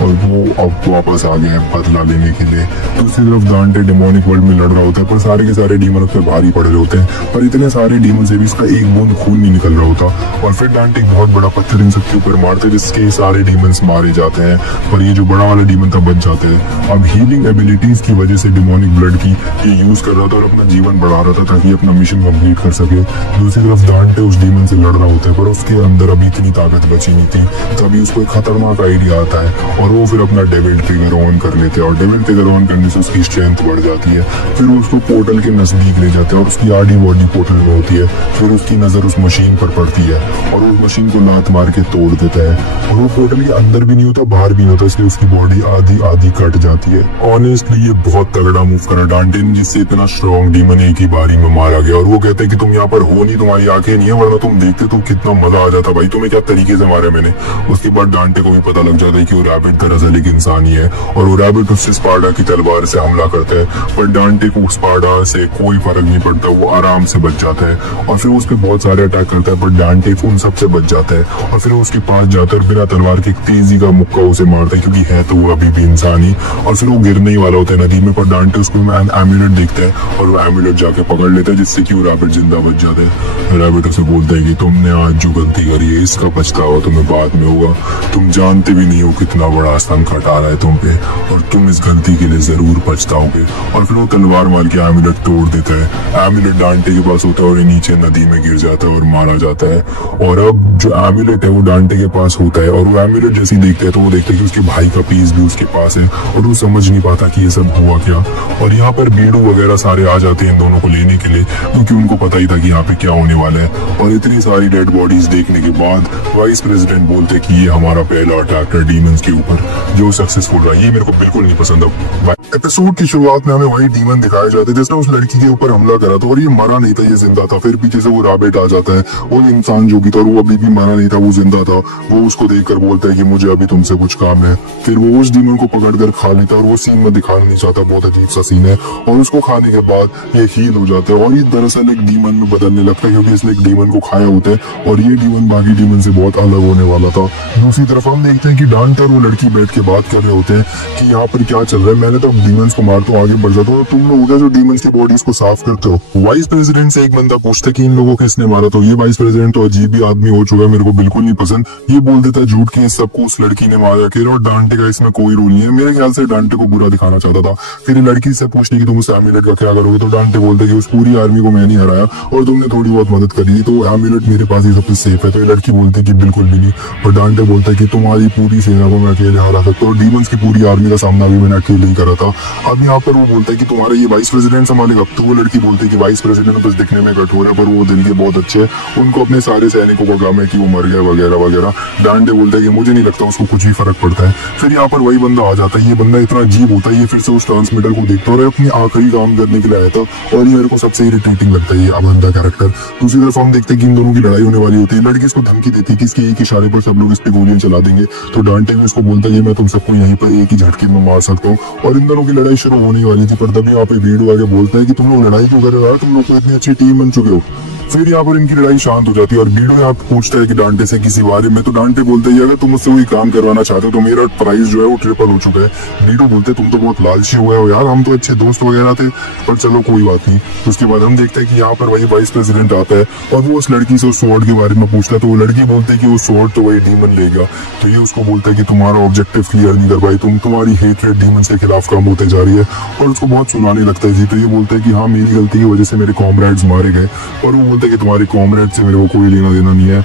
और वो अब वापस आ गया है बदला लेने के लिए। दूसरी तरफ डांटे डेमोनिक वर्ल्ड में लड़ रहा होता है पर सारे के सारे डीमन उस पर भारी पड़ रहे होते हैं पर इतने सारे डीमन से भी इसका एक बूंद खून नहीं निकल रहा होता। और फिर डांटे एक बहुत बड़ा पत्थर इन सबके ऊपर मारते हैं जिसके सारे डीमंस मारे जाते हैं। पर ये जो बड़ा वाला डीमन था बच जाता है। अब हीलिंग एबिलिटीज की वजह से डिमोनिक ब्लड की ये यूज कर रहा था और अपना जीवन बढ़ा रहा था ताकि अपना मिशन कंप्लीट कर सके। दूसरी तरफ डांटे उस डीमन से लड़ रहा होता है, पर उसके अंदर अभी इतनी ताकत बची नहीं थी। तभी उसको एक खतरनाक आइडिया आता है और वो फिर अपना डेविल ट्रिगर ऑन कर लेते हैं और डेविल ट्रिगर ऑन करने से उसकी स्ट्रेंथ बढ़ जाती है। फिर वो उसको पोर्टल के नजदीक ले जाते हैं और उसकी आधी बॉडी पोर्टल में होती है। फिर उसकी नजर उस मशीन पर पड़ती है और उस मशीन को लात मार के तोड़ देता है और वो पोर्टल के अंदर भी नहीं होता, बाहर भी नहीं होता, इसलिए उसकी बॉडी आधी आधी कट जाती है। ऑनेस्टली ये बहुत तगड़ा मूव करा डांटे ने, जिससे इतना स्ट्रॉन्ग डीमन एक ही बारी में मारा गया। और वो कहते हैं कि तुम यहाँ पर हो नहीं, तुम्हारी आंखें नहीं है, वरना तुम देखते तो कितना मजा आ जाता भाई, तुम्हें क्या तरीके से मारा मैंने। उसके बाद डांटे को भी पता लग जाता है कि वो रैबिट दरअसल एक इंसान ही है और वो रैबिट उससे स्पार्टा की तलवार से हमला करता है, पर डांटे को स्पार्टा से कोई फर्क नहीं पड़ता, वो आराम से बच जाता है और फिर उस पर बहुत सारे अटैक करता है, पर डांटे उन सबसे बच जाता है और फिर उसके पास जाता है और बिना तलवार की तेजी का मुक्का उसे मारता है, क्योंकि है तो वो अभी भी इंसान ही। और फिर वो गिरने ही वाला होता है नदी में, पर डांटे उसको एम्यूलेट देखता है और वो एम्यूलेट जाके पकड़ लेता है, जिससे कि वो रैबिट जिंदा बच जाता है। रैबिट उसे बोलता है कि तुमने आज जो गलती करी है इसका पछतावा तुम्हें बाद में होगा, तुम जानते भी नहीं हो कितना बड़ा संकट आ रहा है तुम पे और तुम इस गलती के लिए जरूर पछताओगे। और फिर वो तलवार मार के एम्यूलेट तोड़ देता है। एम्यूलेट डांटे के पास होता है और ये नीचे नदी में गिर जाता है और मारा जाता है। और अब जो एम्यूलेट है वो डांटे के पास होता है और वो एम्यूलेट जैसे ही देखता है तो वो देखता है कि उसके भाई का पीस भी उसके पास है और वो समझ नहीं पाता कि ये सब हुआ क्या। और यहाँ पर बीड़ू वगैरह सारे आ जाते हैं इन दोनों को लेने के लिए, क्योंकि उनको पता ही था कि यहाँ पे क्या होने वाला है। और इतनी सारी डेड बॉडीज देखने के बाद वाइस प्रेसिडेंट बोलते हैं कि ये हमारा पहला अटैक है डीमंस के ऊपर जो सक्सेसफुल रहा। ये मेरे को बिल्कुल नहीं पसंद। अब एपिसोड की शुरुआत में हमें वही डीमन दिखाए जाते हैं जिसने उस लड़की के ऊपर हमला करा था और ये मरा नहीं था, ये जिंदा था। फिर पीछे से वो रैबिट आ जाता है, वो इंसान जो भी था वो अभी भी मरा नहीं था, वो जिंदा था। वो उसको देखकर बोलता है कि मुझे अभी तुमसे कुछ काम है। फिर वो उस डीमन को पकड़कर खा लेता है और वो सीन में दिखाना नहीं चाहता, बहुत अजीब सा सीन है। और उसको खाने के बाद ये हील हो जाता है और ये दरअसल एक डीमन में बदलने लगता है, क्योंकि इसने एक डीमन को खाया होता है और ये डीमन बाकी डीमन से बहुत अलग होने वाला था। दूसरी तरफ हम देखते हैं कि डांटे और वो लड़की बैठ के बात कर रहे होते हैं कि यहाँ पर क्या चल रहा है, मैंने तो डीमंस को मारता हूँ, आगे बढ़ जाता हूँ, तुम लोग जो डीमंस की बॉडीज को साफ करते हो। वाइस प्रेसिडेंट से एक बंदा पूछता है कि इन लोगों को किसने मारा, तो ये वाइस प्रेसिडेंट तो अजीब ही आदमी हो चुका है, मेरे को बिल्कुल नहीं पसंद। ये बोल देता है झूठ के सबको उस लड़की ने मारा के, और डांटे का इसमें कोई रोल नहीं है। मेरे ख्याल से डांटे को बुरा दिखाना चाहता था। फिर लड़की से पूछते कि तुम उस एम्यूलेट का क्या करोगे, तो डांटे बोलते कि उस पूरी आर्मी को मैं नहीं हराया और तुमने थोड़ी बहुत मदद करी थी, तो एम्यूलेट मेरे पास ही सब कुछ सेफ है। तो ये लड़की बोलती कि बिल्कुल भी नहीं, और डांटे बोलता है कि तुम्हारी पूरी सेना को मैं अकेले हरा सकता हूँ, डीमंस की पूरी आर्मी का सामना भी मैंने अकेले ही करा था। अब यहाँ पर वो बोलता है कि तुम्हारा ये वाइस प्रेसिडेंट संभालेगा। तो वो लड़की बोलती है कि वाइस प्रेसिडेंट बस दिखने में कठोर है, पर वो दिल के बहुत अच्छे हैं, उनको अपने सारे सैनिकों का गम है कि वो मर गया वगैरह वगैरह। डांटे बोलता है कि मुझे नहीं लगता उसको कुछ भी फर्क पड़ता है। फिर यहाँ पर वही बंदा आ जाता है, ये बंदा इतना अजीब होता है, ये फिर से उस ट्रांसमीटर को देखता है और अपनी आखिरी काम करने के लिए आया था और ये मेरे को सबसे इरिटेटिंग लगता है ये बंदा कैरेक्टर। दूसरी तरफ हम देखते हैं कि इन दोनों की लड़ाई होने वाली होती है। लड़की इसको धमकी देती है कि इसके एक इशारे पर सब लोग इस पे गोलियां चला देंगे, तो डांटे भी इसको बोलता है कि मैं तुम सबको यहीं पर एक ही झटके में मार सकता हूँ। और इन दोनों की लड़ाई शुरू होने वाली थी, पर तभी यहाँ पे भीड़ आगे बोलता है कि तुम लोग लड़ाई क्यों कर रहे हो, तुम लोग तो इतनी अच्छी टीम बन चुके हो। फिर यहाँ पर इनकी लड़ाई शांत हो जाती है और बीडो यहाँ पूछता है कि डांटे से किसी बारे में, तो डांटे बोलते हैं अगर तुम मुझसे वही काम करवाना चाहते हो तो मेरा प्राइस जो है वो ट्रिपल हो चुका है। बीडो बोलते तुम तो बहुत लालची हुए हो यार, हम तो अच्छे दोस्त वगैरह थे, पर चलो कोई बात नहीं। उसके बाद हम देखते हैं कि यहाँ पर वही वाइस प्रेसिडेंट आता है और वो उस लड़की से उस स्वॉर्ड के बारे में पूछता है, तो वो लड़की बोलती है कि वो स्वॉर्ड तो वही डीमन लेगा। तो ये उसको बोलता है कि तुम्हारा ऑब्जेक्टिव क्लियर नहीं कर पाई, तुम्हारी हेट्रेड डीमन के खिलाफ काम होते जा रही है, और उसको बहुत सुनाने लगता है जी। तो ये बोलता है कि हाँ मेरी गलती की वजह से मेरे कॉमरेड्स मारे गए, और वो बोलते हैं कि तुम्हारे कॉमरेड से मेरे को कोई लेना देना नहीं है,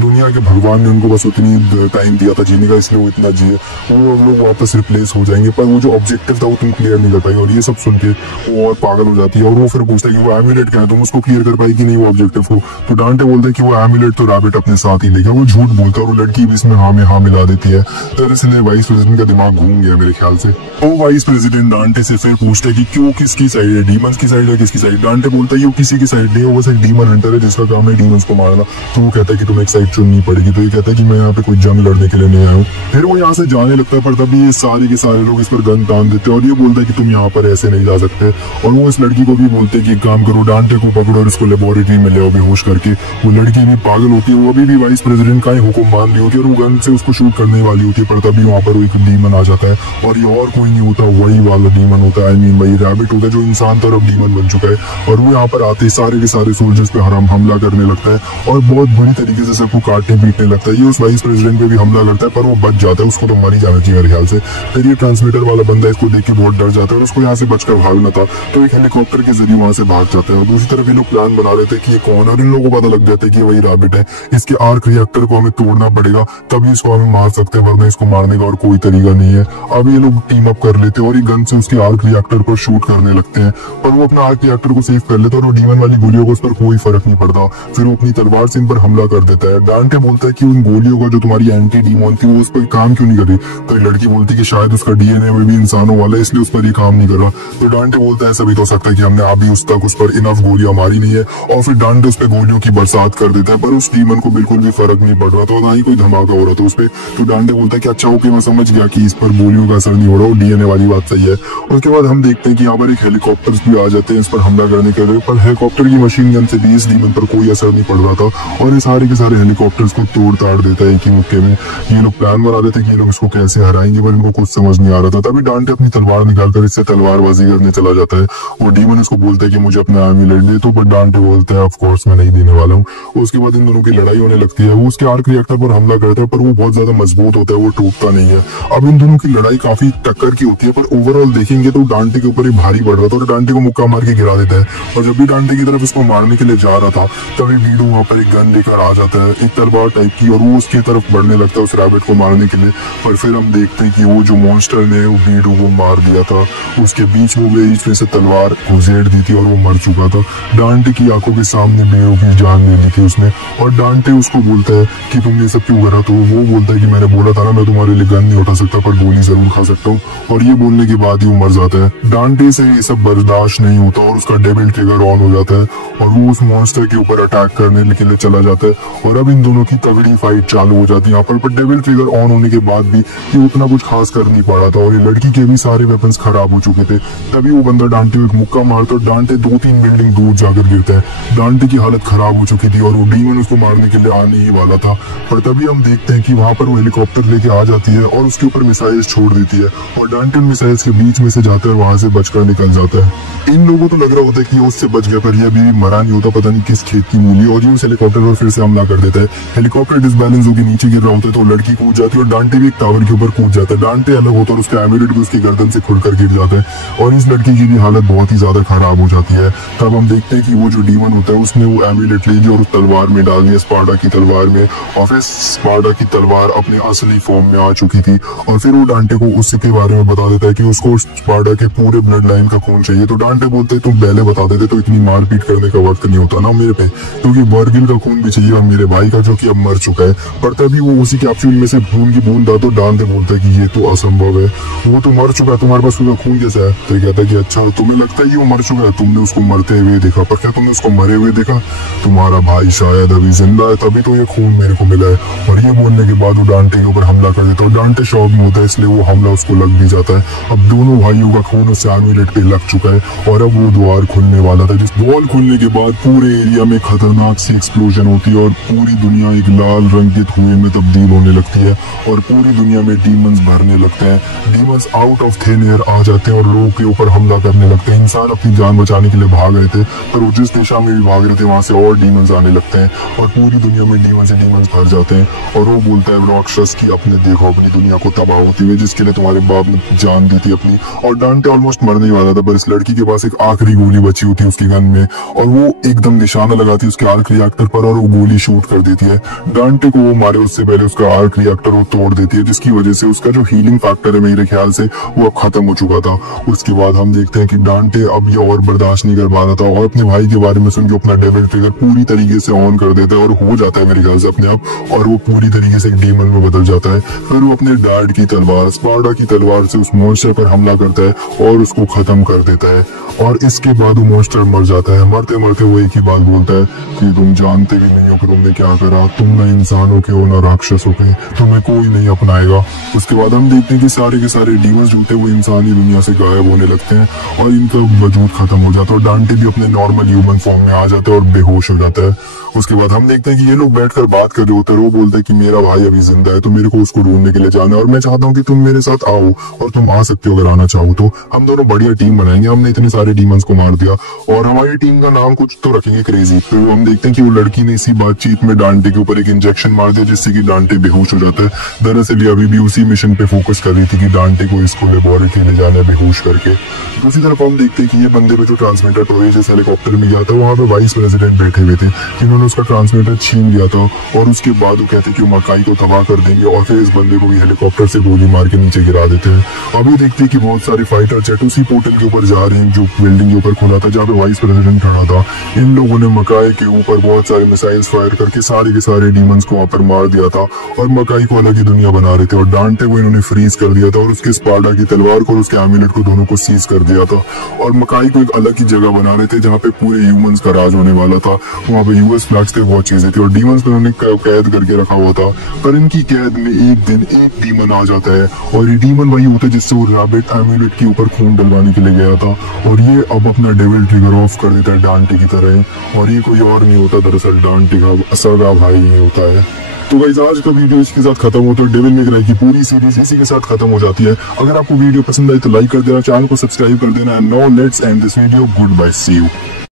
दुनिया के भगवान ने उनको बस उतनी टाइम दिया था जीने का, इसलिए वो इतना जिए, वो लोग वापस रिप्लेस हो जाएंगे, पर वो जो ऑब्जेक्टिव था वो तुम क्लियर नहीं कर पाई। और ये सब सुन के वो और पागल हो जाती है और वो फिर पूछता है कि वो एम्यूलेट क्या है, तुम उसको क्लियर कर पाई कि नहीं वो ऑब्जेक्टिव को। तो डांटे बोलता है कि वो एम्यूलेट तो रैबिट अपने साथ ही लेगा, वो झूठ बोलता है और वो लड़की भी इसमें हाँ में हाँ मिला देती है। दरअसल वाइस प्रेसिडेंट का दिमाग घूम गया मेरे ख्याल से। वो वाइस प्रेसिडेंट डांटे से फिर पूछता है कि क्यों, किसकी साइड है, डीमंस की साइड है किसकी साइड। डांटे बोलता है वो किसी की साइड नहीं है, वो बस एक डीमन हंटर है जिसका काम है डीमंस को मारना। तो वो कहता है कि तुम्हें एक साइड चुननी पड़ेगी। तो ये कहता है कि मैं यहाँ पे कोई जंग लड़ने के लिए नहीं आया हूँ। फिर वो यहाँ से जाने लगता है, पर तभी ये सारे के सारे लोग इस पर गन तान देते हैं और ये बोलता है कि तुम यहाँ पर ऐसे नहीं जा सकते। और वो इस लड़की को भी बोलते हैं कि एक काम करो, डांटे को पकड़ो और इसको लेबोरेटरी में ले आओ बेहोश करके। वो लड़की भी पागल होती है, वो अभी भी वाइस प्रेसिडेंट का ही हुक्म मान रही होती है और वो गन से उसको शूट करने वाली होती है, पर तभी वहाँ पर एक डीमन आ जाता है और ये और कोई नहीं होता, वही वाला डीमन होता है। आई मीन वही रैबिट होता है जो इंसान था और अब डीमन बन चुका है। और वो यहाँ पर आते सारे के सारे सोल्जर्स सोल्जर्स पे हमला करने लगता है और बहुत बुरी तरीके से सबको काटने पीटने लगता है। ये उस वाइस प्रेसिडेंट पे भी हमला करता है पर वो बच जाता है, उसको तो मर ही जाना चाहिए मेरे ख्याल से। फिर ये ट्रांसमीटर वाला बंदा इसको देख के बहुत डर जाता है और उसको यहाँ से बचकर भागना था, तो एक हेलीकॉप्टर के जरिए वहां से भाग जाता है। और दूसरी तरफ ये लोग प्लान बना रहे थे कि ये कौन है, और इन लोगों को पता लग जाता है कि वही रैबिट है। इसके आर्क रिएक्टर को हमें तोड़ना पड़ेगा तभी इसको हमें मार सकते हैं, वरना इसको मारने का और कोई तरीका नहीं है। अब ये लोग टीम अप कर लेते हैं और ये गन से उसके आर्क रिएक्टर पर शूट करने लगते हैं, पर वो अपना आर्क रिएक्टर को सेव कर लेता है और वो डीमन वाली गोलियों को उस पर कोई फर्क नहीं पड़ता। फिर वो अपनी तलवार से इन पर हमला कर देता है। डांटे बोलता है कि उन गोलियों का जो तुम्हारी एंटी डीमन थी वो उस पर काम क्यों नहीं कर रही, तो लड़की बोलती है कि शायद उसका डीएनए में भी इंसानों वाला है इसलिए उस पर ये काम नहीं कर रहा। तो डांटे बोलता है ऐसा भी तो हो सकता है कि हमने अभी उस तक उस पर इनफ गोलियां मारी नहीं है, और फिर डांटे उस पर गोलियों की बरसात कर देता है, पर उस डीमन को बिल्कुल भी फर्क नहीं पड़ रहा था, ना ही कोई धमाका हो रहा था उस पर। तो डांटे बोलता है कि अच्छा ओके मैं समझ गया कि इस पर गोलियों का असर नहीं हो रहा, डीएनए वाली बात सही है। उसके बाद हम देखते हैं कि यहाँ पर एक हेलीकॉप्टर्स भी आ जाते हैं इस पर हमला करने के लिए, पर हेलीकॉप्टर की मशीन गन से भी इस डीमन पर कोई असर नहीं पड़ रहा था और ये सारे के सारे हेलीकॉप्टर्स को तोड़ ताड़ देता है एक ही मौके में। ये लोग प्लान बना रहे थे कि ये लोग इसको कैसे हराएंगे, पर इनको कुछ समझ नहीं आ रहा था। तभी डांटे अपनी तलवार निकालकर इससे तलवारबाजी करने चला जाता है। वो डीमन इसको बोलता है कि मुझे अपना एमुलेट दे, तो पर डांटे बोलते हैं ऑफ कोर्स मैं नहीं देने वाला हूँ। उसके बाद इन दोनों की लड़ाई होने लगती है। वो उसके आर्क रिएक्टर पर हमला करता है पर वो बहुत ज्यादा मजबूत होता है, वो टूटता नहीं है। अब इन दोनों की लड़ाई काफी टक्कर की होती है, पर ओवरऑल देखेंगे तो डांटे के ऊपर ही भारी पड़ रहा था और डांटे को मुक्का मार के गिरा देता है। और जब भी डांटे की तरफ उसको मारने के लिए जा रहा था तभी वीडू वहां पर एक गन लेकर आ जाता है, एक तलवार टाइप की, और वो उसकी तरफ बढ़ने लगता है उस रैबिट को मारने के लिए। पर फिर हम देखते हैं कि वो जो मॉन्स्टर ने वो वीडू को मार दिया था, उसके बीच में से तलवार घुसेड़ दी थी और वो मर चुका था। डांटे की आंखों के सामने वीडू की जान ले ली थी उसने, और डांटे उसको बोलता है कि तुम ये सब क्यों करा, तो वो बोलता है कि मैंने बोला था ना मैं तुम्हारे लिए गन नहीं उठा सकता पर गोली जरूर खा सकता हूँ, और ये बोलने के बाद ही वो मर जाता है। डांटे से ये सब बर्दाश्त नहीं होता और उसका डेविल ट्रिगर ऑन हो जाता है और वो उस मॉन्स्टर के ऊपर अटैक करने के लिए चला जाता है। और अब इन दोनों की तगड़ी फाइट चालू हो जाती है यहाँ पर डेविल ट्रिगर ऑन होने के बाद भी ये उतना कुछ खास कर नहीं पा रहा था और ये लड़की के भी सारे वेपन्स खराब हो चुके थे। तभी वो बंदा डांटे को एक मुक्का मारता और डांटे 2-3 बिल्डिंग दूर जाकर गिरता है। डांटे की हालत खराब हो चुकी थी और वो डीमन उसको मारने के लिए आने ही वाला था, पर तभी हम देखते हैं कि वहां पर वो हेलीकॉप्टर लेके आ जाती है और उसके ऊपर मिसाइल्स छोड़ देती है और डांटे मिसाइल्स के बीच में से जाता है और वहां से बचकर निकल जाता है। इन लोगों को तो लग रहा होता है कि उससे बच गया, पर ये अभी मरा नहीं होता, पता नहीं किस खेत की मूली, और ये उस हेलीकॉप्टर पर फिर से हमला कर देता है। हेलीकॉप्टर डिसबैलेंस होकर नीचे गिर रहा होता है तो लड़की कूद जाती है और डांटे भी एक टावर के ऊपर कूद जाता है। डांटे अलग होता है और उसका एमुलेट भी उसकी गर्दन से खुलकर गिर जाता है और इस लड़की की भी हालत बहुत ही ज्यादा खराब हो जाती है। तब हम देखते हैं कि वो जो डीमन होता है उसने वो एमुलेट ले लिया और उस तलवार में डाल दिया, स्पार्टा की तलवार में, और फिर स्पार्टा की तलवार अपने असली फॉर्म में आ चुकी थी। और फिर वो डांटे को उसके बारे में बता देता है कि उसको स्पार्टा के पूरे ब्लड लाइन का खून चाहिए। तो डांटे बोलते तुम पहले बता देते तो इतनी मारपीट करने का वक्त नहीं होता ना मेरे पे, क्योंकि वर्गिल का खून भी चाहिए और मेरे भाई का जो कि अब मर चुका है। पर तभी वो उसी कैप्सूल में से खून की बूंद आता तो डांटे बोलता है कि ये तो असंभव है, वो तो मर चुका है, तुम्हारे पास उसका खून कैसा है? तो कहता है कि अच्छा तुम्हें लगता है कि वो मर चुका है, तुमने उसको मरते हुए देखा, पर क्या तुमने उसको मरे हुए देखा? तुम्हारा भाई शायद अभी जिंदा है तभी तो ये खून मेरे को मिला है। और ये बोलने के बाद वो डांटे के ऊपर हमला कर देता है और डांटे शॉक में होता है, इसलिए वो हमला उसको लग भी जाता है। अब दोनों भाइयों का खून उस एमुलेट पे लग चुका है और अब वो द्वार खुलने वाला था। जिस द्वार खुलने के बाद पूरे एरिया में खतरनाक सी एक्सप्लोजन होती है और पूरी दुनिया एक लाल रंग के धुएं में तब्दील होने लगती है और पूरी दुनिया में डीमंस भरने लगते हैं। Demons out of thin air आ जाते हैं और लोगों के ऊपर हमला करने लगते हैं। इंसान अपनी जान बचाने के लिए भाग रहे थे, पर वो जिस दिशा में भी भाग रहे थे वहां से और डीमंस आने लगते हैं और पूरी दुनिया में डीमंस भर जाते हैं। और वो बोलता है राक्षस की अपने देखो अपनी दुनिया को तबाह होती हुई, जिसके लिए तुम्हारे बाप ने जान दी थी अपनी। और डांटे ऑलमोस्ट मरने वाला था, पर इस लड़की के पास एक आखिरी गोली बची होती है उसकी गन में और वो एकदम निशाना लगाती है उसके आर्क रिएक्टर पर और वो गोली शूट कर देती है। डांटे को वो मारे उससे पहले उसका आर्क रिएक्टर वो तोड़ देती है, जिसकी वजह से उसका जो हीलिंग फैक्टर है मेरे ख्याल से वो अब खत्म हो चुका था। उसके बाद हम देखते हैं कि डांटे अब ये और बर्दाश्त नहीं कर पा रहा था और अपने भाई के बारे में सुन के अपना डेविल ट्रिगर पूरी तरीके से ऑन कर देता है और हो जाता है मेरे ख्याल से अपने आप, और वो पूरी तरीके से एक डीमन में बदल जाता है। फिर वो अपने डैड की तलवार स्पार्टा की तलवार से उस मॉन्स्टर पर हमला करता है और उसको खत्म कर देता है। और इसके बाद वो मॉन्स्टर मर जाता है। मरते मरते वो एक ही बात बोलता है कि तुम जानते भी नहीं हो कि तुमने क्या करा, तुम न इंसानों के हो न राक्षसों के, तुम्हें कोई नहीं अपनाएगा। उसके बाद हम देखते हैं कि सारे के सारे डीमंस जो थे वो इंसानी दुनिया से गायब होने लगते हैं और इनका वजूद खत्म हो जाता है और डांटे भी अपने नॉर्मल ह्यूमन फॉर्म में आ जाता है और बेहोश हो जाता है। उसके बाद हम देखते हैं कि ये लोग बैठकर बात कर रहे होते हैं। वो बोलते हैं कि मेरा भाई अभी जिंदा है तो मेरे को उसको ढूंढने के लिए जाना है और मैं चाहता हूँ कि तुम मेरे साथ आओ और तुम आ सकते हो अगर आना चाहो तो। हम दोनों बढ़िया टीम बनाएंगे, हमने इतने सारे डीमंस को मार दिया और हमारी टीम का नाम कुछ तो रखेंगे क्रेजी। तो हम देखते हैं कि वो लड़की ने इसी बातचीत में डांटे के ऊपर एक इंजेक्शन मार दिया जिससे कि डांटे बेहोश हो जाता है। दरअसल ये अभी भी उसी मिशन पे फोकस कर रही थी कि डांटे को इसको लेबोरेटरी ले जाना है बेहोश करके। दूसरी तरफ हम देखते हैं कि ये बंदे पे जो ट्रांसमीटर टोए जिस हेलीकॉप्टर में गया था वहाँ पे वाइस प्रेसिडेंट बैठे हुए थे जिन्होंने उसका ट्रांसमीटर छीन लिया था और उसके बाद वो कहते हैं कि वो मकाई को तबाह कर देंगे और फिर इस बंदे को भी हेलीकॉप्टर से गोली मार के नीचे गिरा देते हैं। अभी देखते हैं कि बहुत सारे फाइटर जेट उसी पोर्टल के ऊपर जा रहे हैं जो बिल्डिंग के ऊपर खुला था जहाँ पे वाइस प्रेसिडेंट खड़ा था। इन लोगों ने मकाई के ऊपर बहुत सारे मिसाइल्स फायर करके सारे के सारे डीमंस को वहां पर मार दिया था और मकाई को अलग ही दुनिया बना रहे थे और डांटे को इन्होंने फ्रीज कर दिया था और उसके स्पार्डा की तलवार को और उसके एमुलेट को दोनों को सीज कर दिया था और मकाई को एक अलग ही जगह बना रहे थे जहाँ पे पूरे ह्यूमंस का राज होने वाला था। वहाँ पे यूएस फ्लैग्स थे, बहुत चीजें थी और डीमंस पे उन्होंने कैद करके रखा हुआ था। पर इनकी कैद में एक दिन एक डीमन आ जाता है और ये डीमन वही होता है जिससे वो रैबिट एमुलेट के ऊपर खून डलवाने के लिए गया था और ये अब अपना डेविल ट्रिगर ऑफ कर देता है डांटे की तरह और ये कोई और नहीं होता, दरअसल डांटे का सगा भाई ही होता है। तो गाइस आज का वीडियो इसके साथ खत्म होता है। डेविल मे क्राई की पूरी सीरीज इसी के साथ खत्म हो जाती है। अगर आपको वीडियो पसंद आई तो लाइक कर देना, चैनल को सब्सक्राइब कर देना। Now let's end this video, good bye, see you.